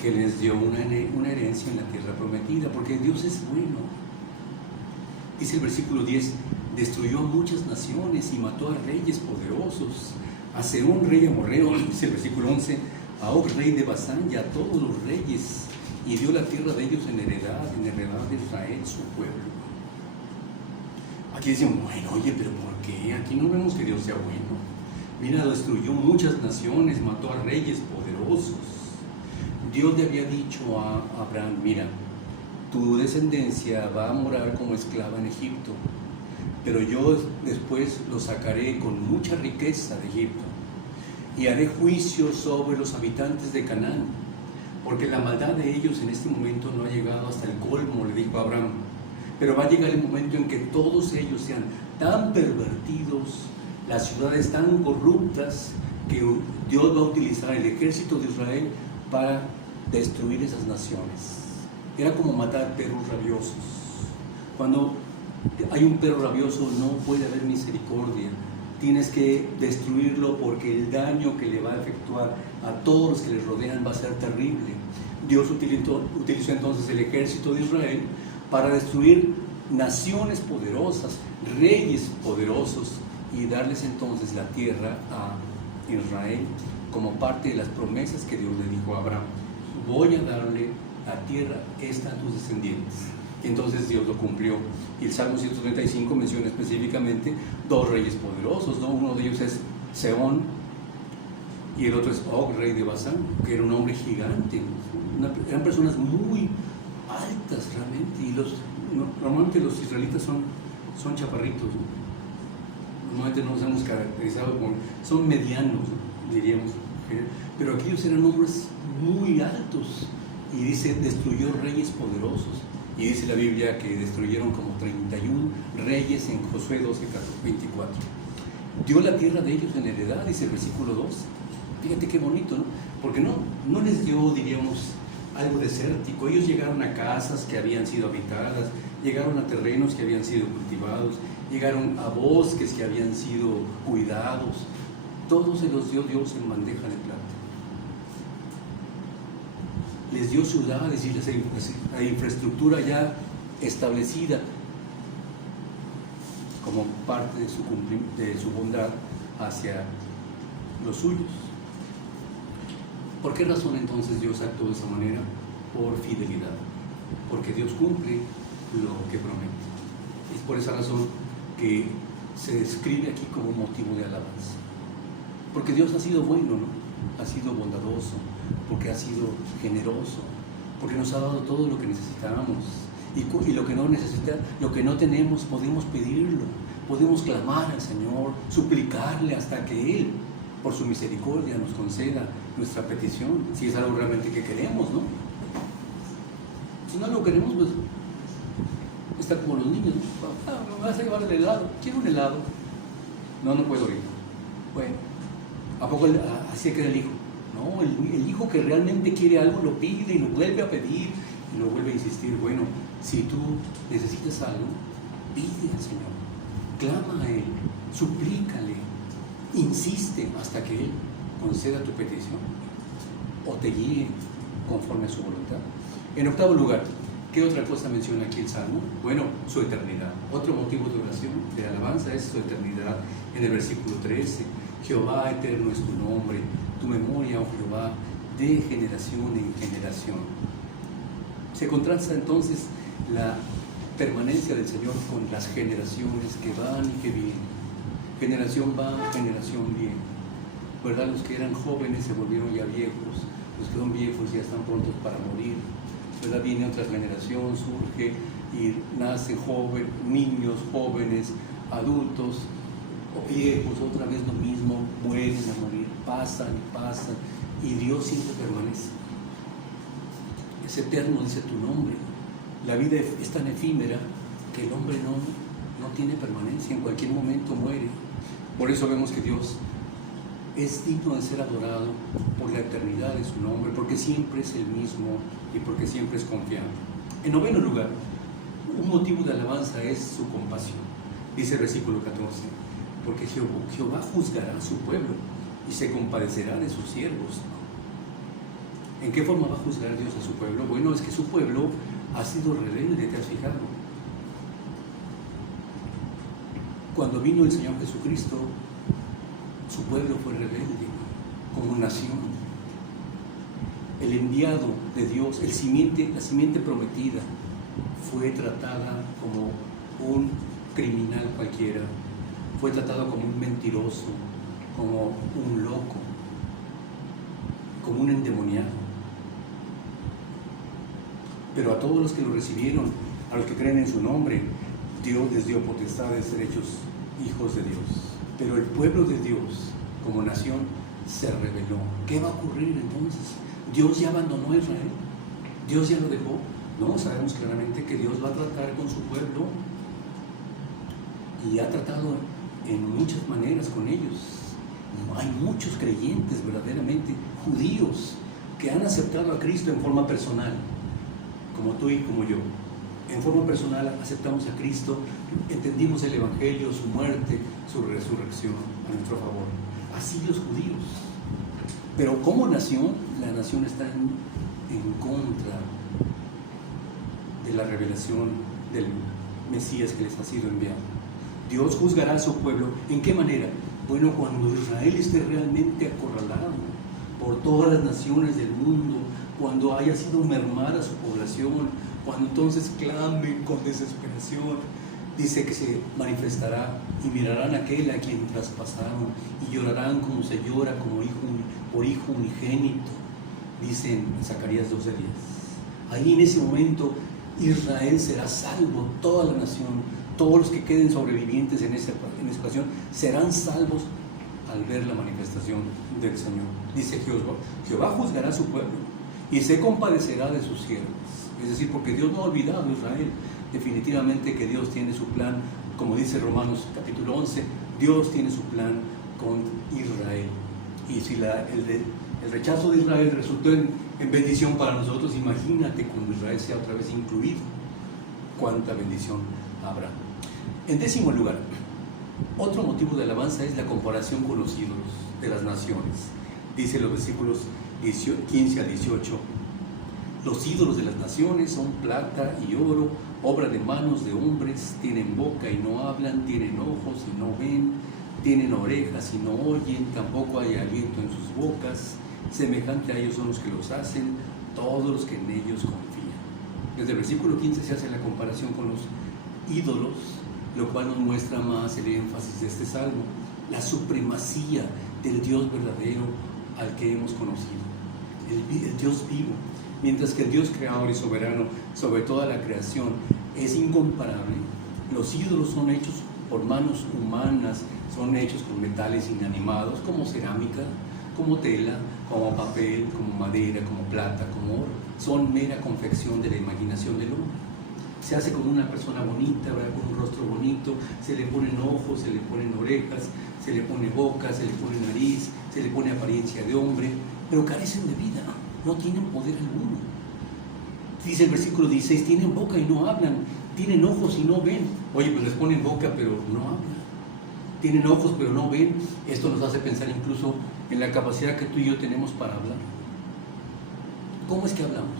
que les dio una herencia en la tierra prometida, porque Dios es bueno. Dice el versículo 10: destruyó a muchas naciones y mató a reyes poderosos, a Sehón rey amorreo. Dice el versículo 11: a Og rey de Basán y a todos los reyes, y dio la tierra de ellos en heredad de Israel, su pueblo. Aquí dicen: bueno, oye, pero ¿por qué? Aquí no vemos que Dios sea bueno. Mira, destruyó muchas naciones, mató a reyes poderosos. Dios le había dicho a Abraham: mira, tu descendencia va a morar como esclava en Egipto, pero yo después los sacaré con mucha riqueza de Egipto, y haré juicio sobre los habitantes de Canaán, porque la maldad de ellos en este momento no ha llegado hasta el colmo, le dijo a Abraham, pero va a llegar el momento en que todos ellos sean tan pervertidos, las ciudades tan corruptas, que Dios va a utilizar el ejército de Israel para destruir esas naciones. Era como matar perros rabiosos. Cuando hay un perro rabioso no puede haber misericordia. Tienes que destruirlo, porque el daño que le va a efectuar a todos los que le rodean va a ser terrible. Dios utilizó entonces el ejército de Israel para destruir naciones poderosas, reyes poderosos, y darles entonces la tierra a Israel como parte de las promesas que Dios le dijo a Abraham: voy a darle la tierra esta a tus descendientes. Entonces Dios lo cumplió. Y el Salmo 135 menciona específicamente dos reyes poderosos, ¿no? Uno de ellos es Sehón y el otro es Og, rey de Basán, que era un hombre gigante. Eran personas muy altas realmente, y normalmente los israelitas son chaparritos, ¿no? Normalmente no nos hemos caracterizado como, son medianos, ¿no?, diríamos, pero aquellos eran hombres muy altos. Y dice: destruyó reyes poderosos. Y dice la Biblia que destruyeron como 31 reyes en Josué 12:24. Dio la tierra de ellos en heredad, dice el versículo 2. Fíjate qué bonito, ¿no? Porque no les dio, diríamos, algo desértico. Ellos llegaron a casas que habían sido habitadas, llegaron a terrenos que habían sido cultivados, llegaron a bosques que habían sido cuidados. Todo se los dio Dios en bandeja de plata. Les dio ciudades y la infraestructura ya establecida como parte de su bondad hacia los suyos. ¿Por qué razón entonces Dios actuó de esa manera? Por fidelidad, porque Dios cumple lo que promete. Es por esa razón que se describe aquí como motivo de alabanza, porque Dios ha sido bueno, ¿no? Ha sido bondadoso, porque ha sido generoso, porque nos ha dado todo lo que necesitamos, y lo que no necesita, lo que no tenemos, podemos pedirlo, podemos clamar al Señor, suplicarle hasta que Él, por su misericordia, nos conceda nuestra petición, si es algo realmente que queremos, ¿no? Si no lo queremos, pues está como los niños, ¿no? ¿Me vas a llevar el helado? Quiero un helado. No puedo ahorita. Bueno, ¿a poco así queda el hijo? No, el hijo que realmente quiere algo lo pide y lo vuelve a pedir y lo vuelve a insistir. Bueno, si tú necesitas algo, pide al Señor, clama a Él, suplícale, insiste hasta que Él conceda tu petición o te guíe conforme a su voluntad. En octavo lugar, ¿qué otra cosa menciona aquí el Salmo? Bueno, su eternidad. Otro motivo de oración, de alabanza, es su eternidad. En el versículo 13, Jehová eterno es tu nombre, tu memoria, oh Jehová, de generación en generación. Se contrasta entonces la permanencia del Señor con las generaciones que van y que vienen. Generación va, generación viene. ¿Verdad? Los que eran jóvenes se volvieron ya viejos, los que son viejos ya están prontos para morir. ¿Verdad? Viene otra generación, surge y nace niños, jóvenes, adultos o viejos, otra vez lo mismo, mueren a morir, pasan y pasan, y Dios siempre permanece. Es eterno, dice tu nombre. La vida es tan efímera que el hombre no tiene permanencia, en cualquier momento muere. Por eso vemos que Dios es digno de ser adorado por la eternidad de su nombre, porque siempre es el mismo y porque siempre es confiable. En noveno lugar, un motivo de alabanza es su compasión. Dice el versículo 14, porque Jehová juzgará a su pueblo y se compadecerá de sus siervos. ¿En qué forma va a juzgar Dios a su pueblo? Bueno, es que su pueblo ha sido rebelde, ¿te has fijado? Cuando vino el Señor Jesucristo, su pueblo fue rebelde como nación. El enviado de Dios, la simiente prometida, fue tratada como un criminal cualquiera, fue tratado como un mentiroso, como un loco, como un endemoniado. Pero a todos los que lo recibieron, a los que creen en su nombre, Dios les dio potestad de ser hechos hijos de Dios. Pero el pueblo de Dios, como nación, se rebeló. ¿Qué va a ocurrir entonces? ¿Dios ya abandonó a Israel? ¿Dios ya lo dejó? No, sabemos claramente que Dios va a tratar con su pueblo y ha tratado en muchas maneras con ellos. Hay muchos creyentes verdaderamente judíos que han aceptado a Cristo en forma personal, como tú y como yo. En forma personal aceptamos a Cristo, entendimos el Evangelio, su muerte, su resurrección a nuestro favor. Así los judíos. Pero como nación, la nación está en contra de la revelación del Mesías que les ha sido enviado. Dios juzgará a su pueblo. ¿En qué manera? Bueno, cuando Israel esté realmente acorralado por todas las naciones del mundo, cuando haya sido mermada su población, cuando entonces clamen con desesperación, dice que se manifestará y mirarán a aquel a quien traspasaron y llorarán como se llora por hijo unigénito, dice en Zacarías 12:10. Ahí en ese momento Israel será salvo, toda la nación, todos los que queden sobrevivientes en esa ocasión serán salvos al ver la manifestación del Señor. Dice Jehová juzgará a su pueblo y se compadecerá de sus siervos. Es decir, porque Dios no ha olvidado a Israel. Definitivamente que Dios tiene su plan, como dice Romanos capítulo 11, Dios tiene su plan con Israel. Y si el rechazo de Israel resultó en bendición para nosotros, imagínate cuando Israel sea otra vez incluido, cuánta bendición habrá. En décimo lugar, otro motivo de alabanza es la comparación con los ídolos de las naciones. Dice los versículos 15 al 18, los ídolos de las naciones son plata y oro, obra de manos de hombres, tienen boca y no hablan, tienen ojos y no ven, tienen orejas y no oyen, tampoco hay aliento en sus bocas, semejante a ellos son los que los hacen, todos los que en ellos confían. Desde el versículo 15 se hace la comparación con los ídolos, lo cual nos muestra más el énfasis de este salmo, la supremacía del Dios verdadero al que hemos conocido, el Dios vivo. Mientras que el Dios creador y soberano sobre toda la creación es incomparable, los ídolos son hechos por manos humanas, son hechos con metales inanimados como cerámica, como tela, como papel, como madera, como plata, como oro. Son mera confección de la imaginación del hombre. Se hace con una persona bonita, ¿verdad? Con un rostro bonito, se le ponen ojos, se le ponen orejas, se le pone boca, se le pone nariz, se le pone apariencia de hombre, pero carecen de vida, no tienen poder alguno. Dice el versículo 16, tienen boca y no hablan, tienen ojos y no ven. Oye, pues les ponen boca pero no hablan. Tienen ojos pero no ven. Esto nos hace pensar incluso en la capacidad que tú y yo tenemos para hablar. ¿Cómo es que hablamos?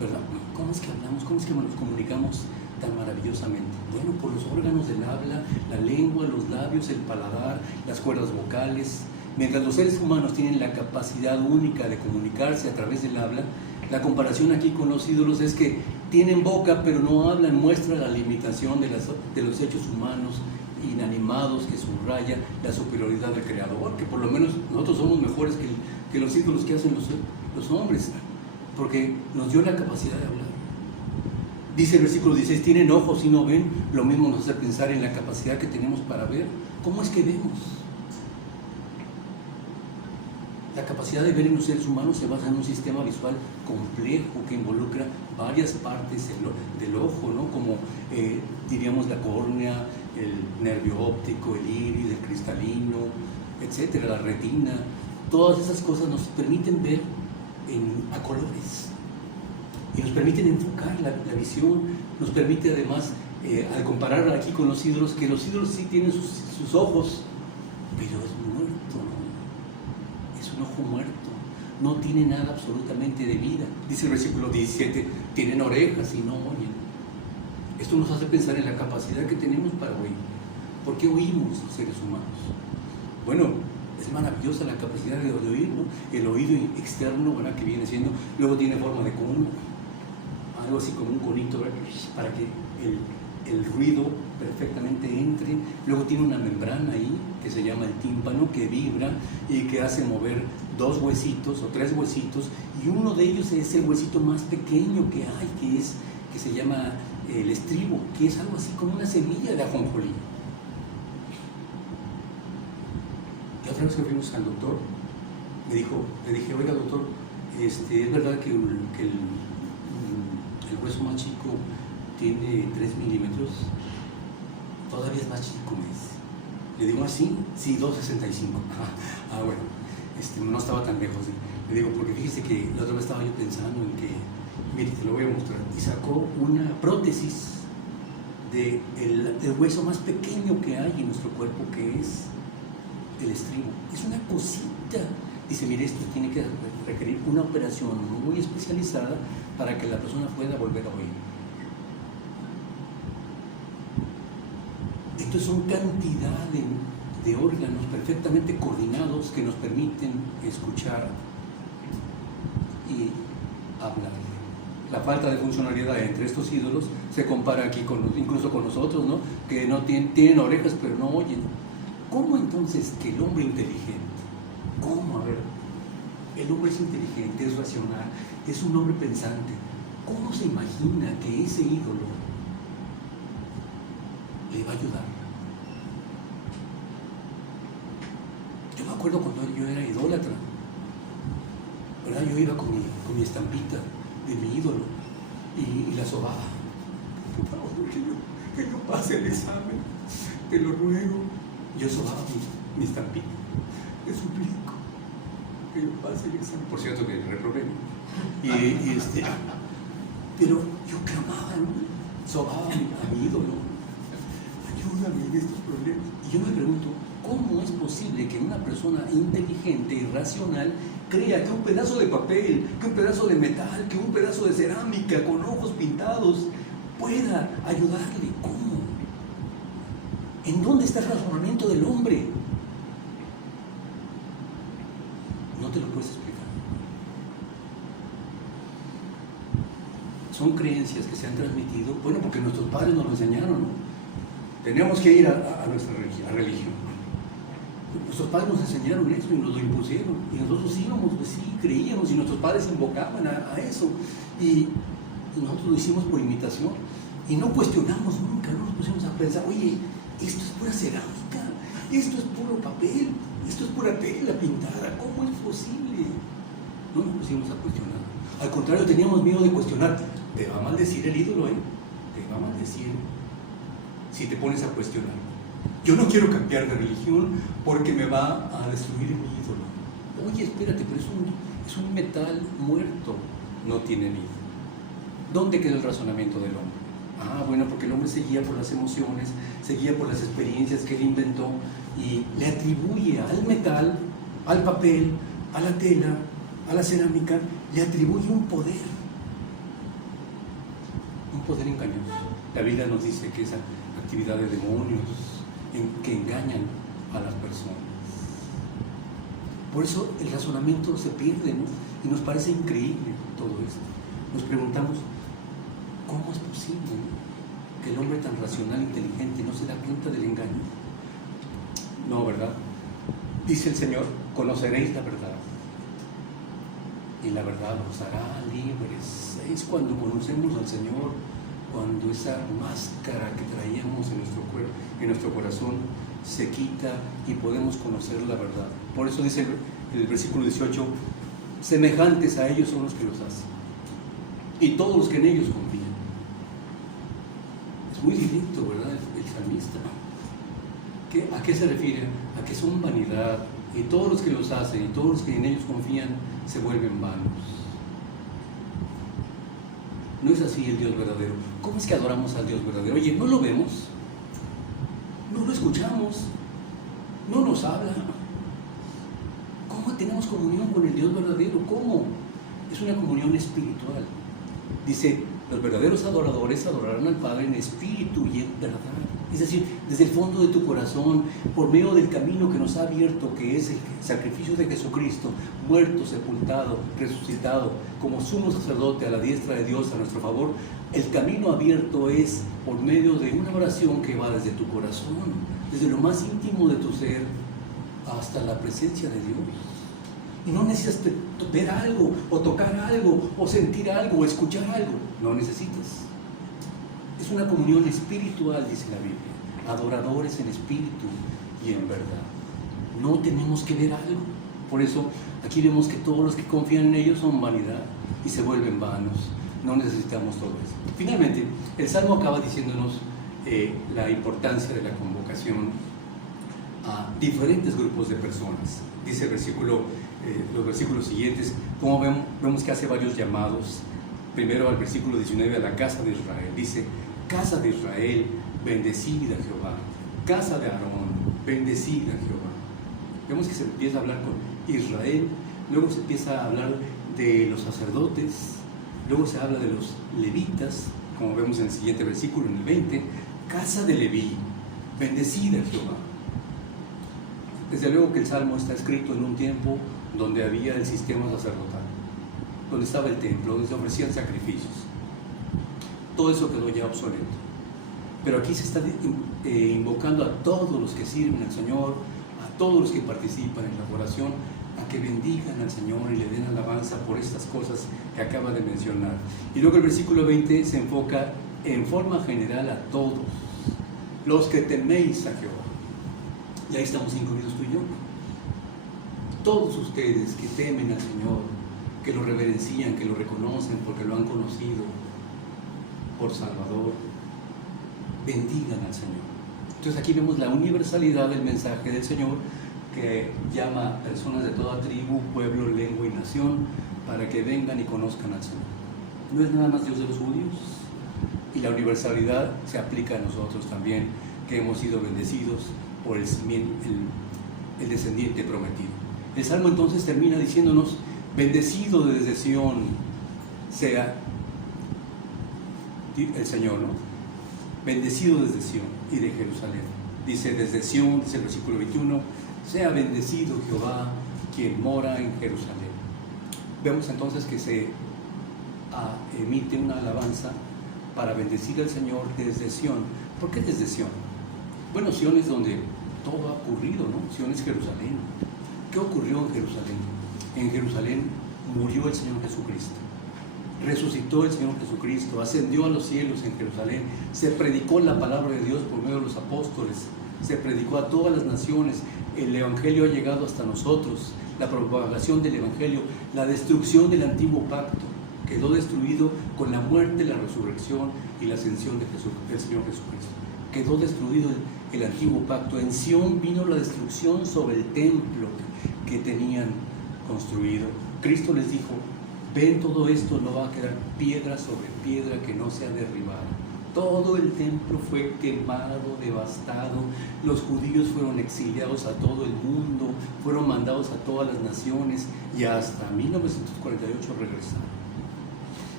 ¿Verdad? ¿Cómo es que hablamos? ¿Cómo es que nos comunicamos tan maravillosamente? Bueno, por los órganos del habla, la lengua, los labios, el paladar, las cuerdas vocales. Mientras los seres humanos tienen la capacidad única de comunicarse a través del habla, la comparación aquí con los ídolos es que tienen boca pero no hablan, muestra la limitación de los hechos humanos inanimados que subraya la superioridad del Creador, que por lo menos nosotros somos mejores que los ídolos que hacen los hombres, porque nos dio la capacidad de hablar. Dice el versículo 16, tienen ojos y no ven, lo mismo nos hace pensar en la capacidad que tenemos para ver. ¿Cómo es que vemos? La capacidad de ver en los seres humanos se basa en un sistema visual complejo que involucra varias partes del ojo, ¿no? Como diríamos la córnea, el nervio óptico, el iris, el cristalino, etcétera, la retina. Todas esas cosas nos permiten ver a colores y nos permiten enfocar la visión, nos permite además, al comparar aquí con los ídolos, que los ídolos sí tienen sus ojos, pero es muerto, ¿no? Es un ojo muerto, no tiene nada absolutamente de vida. Dice el versículo 17, tienen orejas y no oyen. Esto nos hace pensar en la capacidad que tenemos para oír. ¿Por qué oímos los seres humanos? Bueno, es maravillosa la capacidad de oír, ¿no? El oído externo, ¿verdad? Que viene siendo, luego tiene forma de cono, algo así como un conito, ¿verdad? Para que el ruido perfectamente entre. Luego tiene una membrana ahí que se llama el tímpano, que vibra y que hace mover 2 huesitos o 3 huesitos, y uno de ellos es el huesito más pequeño que hay, que se llama el estribo, que es algo así como una semilla de ajonjolí. Y otra vez que fuimos al doctor, le dije, oiga doctor, ¿es verdad que el hueso más chico tiene 3 milímetros? Todavía es más chico, me dice. Le digo, ¿así? Sí, 2,65. Bueno, no estaba tan lejos. Le digo, porque fíjese que la otra vez estaba yo pensando en que, mire, te lo voy a mostrar. Y sacó una prótesis del hueso más pequeño que hay en nuestro cuerpo, que es el estribo. Es una cosita. Dice, mire, esto tiene que requerir una operación muy especializada para que la persona pueda volver a oír. Entonces son cantidad de órganos perfectamente coordinados que nos permiten escuchar y hablar. La falta de funcionalidad entre estos ídolos se compara aquí incluso con nosotros, ¿no? Que no tienen orejas pero no oyen. ¿Cómo entonces que el hombre inteligente? ¿Cómo? A ver, el hombre es inteligente, es racional, es un hombre pensante. ¿Cómo se imagina que ese ídolo le va a ayudar? Yo me acuerdo cuando yo era idólatra, ¿verdad? Yo iba con mi estampita de mi ídolo y la sobaba. Por favor, que yo pase el examen, te lo ruego. Yo sobaba mi estampita, te suplico que yo pase el examen. Por cierto que reprobé. Pero yo clamaba, ¿no? Sobaba a mi ídolo, ayúdame en estos problemas. Y yo me pregunto, ¿cómo es posible que una persona inteligente y racional crea que un pedazo de papel, que un pedazo de metal, que un pedazo de cerámica con ojos pintados pueda ayudarle? ¿Cómo? ¿En dónde está el razonamiento del hombre? No te lo puedes explicar. Son creencias que se han transmitido, bueno, porque nuestros padres nos lo enseñaron, ¿no? Teníamos que ir a nuestra religión. Nuestros padres nos enseñaron eso y nos lo impusieron. Y nosotros íbamos, pues sí, creíamos, y nuestros padres invocaban a eso. Y nosotros lo hicimos por imitación. Y no cuestionamos nunca, no nos pusimos a pensar, oye, esto es pura cerámica, esto es puro papel, esto es pura tela pintada, ¿cómo es posible? No nos pusimos a cuestionar. Al contrario, teníamos miedo de cuestionar. Te va a maldecir el ídolo, ¿eh? Te va a maldecir si te pones a cuestionar. Yo no quiero cambiar de religión porque me va a destruir mi ídolo. Oye, espérate, pero es un metal muerto, no tiene vida. ¿Dónde quedó el razonamiento del hombre? Bueno, porque el hombre se guía por las emociones, se guía por las experiencias que él inventó y le atribuye al metal, al papel, a la tela, a la cerámica, le atribuye un poder engañoso. La Biblia nos dice que esa actividad de demonios que engañan a las personas. Por eso el razonamiento se pierde, ¿no? Y nos parece increíble todo esto. Nos preguntamos, ¿cómo es posible, ¿no?, que el hombre tan racional, inteligente, no se da cuenta del engaño? No, ¿verdad? Dice el Señor, conoceréis la verdad y la verdad os hará libres. Es cuando conocemos al Señor, cuando esa máscara que traíamos en nuestro corazón se quita y podemos conocer la verdad. Por eso dice el versículo 18, semejantes a ellos son los que los hacen y todos los que en ellos confían. Es muy directo, ¿verdad? El salmista. ¿A qué se refiere? A que son vanidad, y todos los que los hacen y todos los que en ellos confían se vuelven vanos. No es así el Dios verdadero. ¿Cómo es que adoramos al Dios verdadero? Oye, no lo vemos, no lo escuchamos, no nos habla. ¿Cómo tenemos comunión con el Dios verdadero? ¿Cómo? Es una comunión espiritual. Dice, los verdaderos adoradores adorarán al Padre en espíritu y en verdad. Es decir, desde el fondo de tu corazón, por medio del camino que nos ha abierto, que es el sacrificio de Jesucristo, muerto, sepultado, resucitado, como sumo sacerdote a la diestra de Dios a nuestro favor. El camino abierto es por medio de una oración que va desde tu corazón, desde lo más íntimo de tu ser, hasta la presencia de Dios. Y no necesitas ver algo, o tocar algo, o sentir algo, o escuchar algo. No necesitas. Es una comunión espiritual, dice la Biblia. Adoradores en espíritu y en verdad. No tenemos que ver algo. Por eso aquí vemos que todos los que confían en ellos son vanidad y se vuelven vanos. No necesitamos todo eso. Finalmente, el Salmo acaba diciéndonos la importancia de la convocación a diferentes grupos de personas. Dice el versículo, los versículos siguientes, como vemos que hace varios llamados. Primero al versículo 19, a la casa de Israel. Dice, casa de Israel, bendecid a Jehová. Casa de Aarón, bendecid a Jehová. Vemos que se empieza a hablar con Israel, luego se empieza a hablar de los sacerdotes, luego se habla de los levitas, como vemos en el siguiente versículo, en el 20, casa de Leví, bendecid a Jehová. Desde luego que el Salmo está escrito en un tiempo donde había el sistema sacerdotal, donde estaba el templo, donde se ofrecían sacrificios. Todo eso quedó ya obsoleto. Pero aquí se está invocando a todos los que sirven al Señor, a todos los que participan en la oración, a que bendigan al Señor y le den alabanza por estas cosas que acaba de mencionar. Y luego el versículo 20 se enfoca en forma general a todos los que teméis a Jehová. Y ahí estamos incluidos tú y yo. Todos ustedes que temen al Señor, que lo reverencian, que lo reconocen porque lo han conocido por Salvador, bendigan al Señor. Entonces aquí vemos la universalidad del mensaje del Señor, que llama a personas de toda tribu, pueblo, lengua y nación para que vengan y conozcan al Señor. No es nada más Dios de los judíos, y la universalidad se aplica a nosotros también, que hemos sido bendecidos por el descendiente prometido. El Salmo entonces termina diciéndonos, bendecido desde Sión sea el Señor, ¿no? Bendecido desde Sión y de Jerusalén. Dice desde Sión, dice el versículo 21, sea bendecido Jehová, quien mora en Jerusalén. Vemos entonces que se emite una alabanza para bendecir al Señor desde Sión. ¿Por qué desde Sión? Bueno, Sión es donde todo ha ocurrido, ¿no? Sión es Jerusalén. ¿Qué ocurrió en Jerusalén? En Jerusalén murió el Señor Jesucristo. Resucitó el Señor Jesucristo, ascendió a los cielos en Jerusalén, se predicó la palabra de Dios por medio de los apóstoles, se predicó a todas las naciones, el Evangelio ha llegado hasta nosotros, la propagación del Evangelio, la destrucción del antiguo pacto, quedó destruido con la muerte, la resurrección y la ascensión del Señor Jesucristo. quedó destruido el antiguo pacto. En Sión vino la destrucción sobre el templo que tenían construido. Cristo les dijo: ven, todo esto no va a quedar piedra sobre piedra que no sea derribada. Todo el templo fue quemado, devastado. Los judíos fueron exiliados a todo el mundo, fueron mandados a todas las naciones y hasta 1948 regresaron.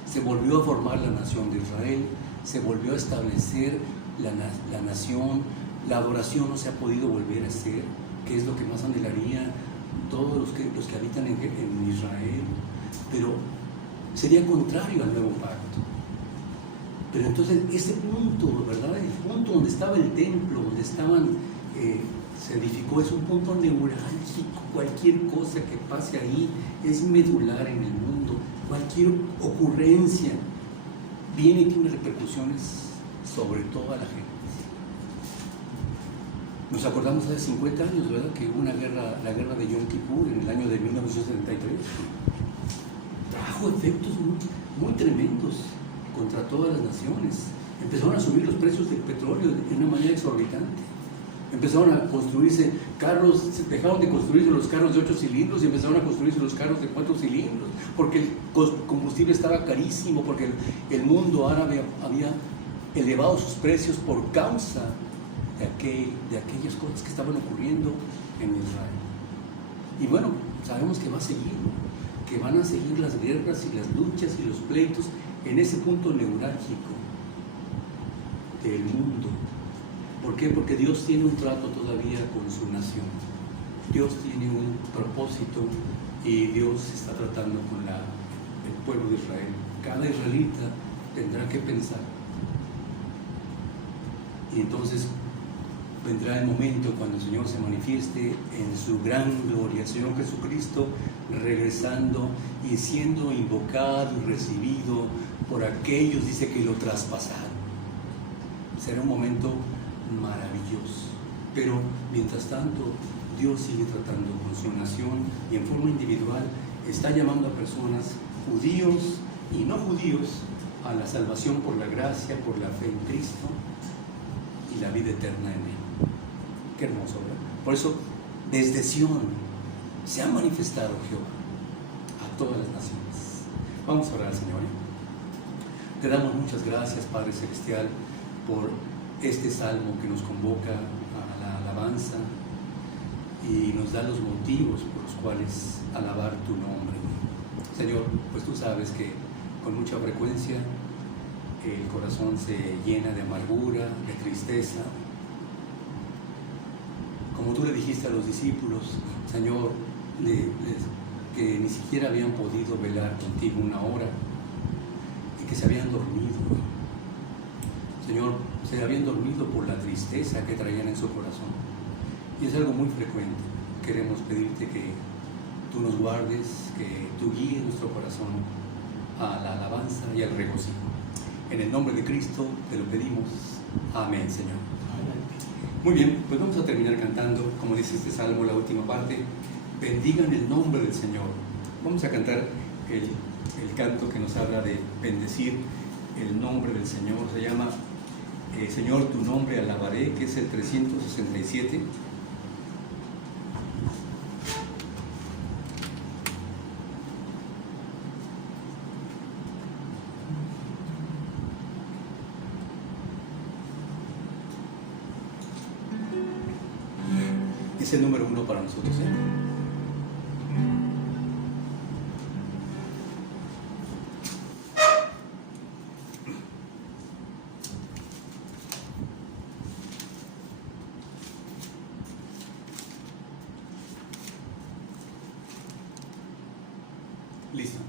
Se volvió a formar la nación de Israel, se volvió a establecer la nación. La adoración no se ha podido volver a hacer, que es lo que más anhelarían todos los que habitan en Israel, pero sería contrario al nuevo pacto. Pero entonces ese punto, ¿verdad? El punto donde estaba el templo, donde se edificó, es un punto neurálgico. Cualquier cosa que pase ahí es medular en el mundo. Cualquier ocurrencia viene y tiene repercusiones sobre toda la gente. Nos acordamos hace 50 años, ¿verdad?, que hubo la guerra de Yom Kippur en el año de 1973. Trajo efectos muy tremendos contra todas las naciones. Empezaron a subir los precios del petróleo de una manera exorbitante. Empezaron a construirse carros, dejaron de construirse los carros de 8 cilindros y empezaron a construirse los carros de 4 cilindros, porque el combustible estaba carísimo, porque el mundo árabe había elevado sus precios por causa de aquellas cosas que estaban ocurriendo en Israel. Y bueno, sabemos que va a seguir, que van a seguir las guerras y las luchas y los pleitos en ese punto neurálgico del mundo. ¿Por qué? Porque Dios tiene un trato todavía con su nación. Dios tiene un propósito y Dios está tratando con el pueblo de Israel. Cada israelita tendrá que pensar. Y entonces vendrá el momento cuando el Señor se manifieste en su gran gloria, el Señor Jesucristo regresando y siendo invocado y recibido por aquellos, dice, que lo traspasaron. Será un momento maravilloso. Pero mientras tanto, Dios sigue tratando con su nación y en forma individual está llamando a personas, judíos y no judíos, a la salvación por la gracia, por la fe en Cristo y la vida eterna en Él. Qué hermoso, ¿verdad? Por eso, desde Sión se ha manifestado Jehová a todas las naciones. Vamos a orar al Señor. Te damos muchas gracias, Padre Celestial, por este salmo que nos convoca a la alabanza y nos da los motivos por los cuales alabar tu nombre. Señor, pues tú sabes que con mucha frecuencia el corazón se llena de amargura, de tristeza. Como tú le dijiste a los discípulos, Señor, que ni siquiera habían podido velar contigo una hora y que se habían dormido. Señor, se habían dormido por la tristeza que traían en su corazón. Y es algo muy frecuente. Queremos pedirte que tú nos guardes, que tú guíes nuestro corazón a la alabanza y al regocijo. En el nombre de Cristo te lo pedimos. Amén, Señor. Muy bien, pues vamos a terminar cantando, como dice este salmo, la última parte: bendigan el nombre del Señor. Vamos a cantar el canto que nos habla de bendecir el nombre del Señor. Se llama Señor, tu nombre alabaré, que es el 367. Es el número 1 para nosotros, ¿eh? Listo.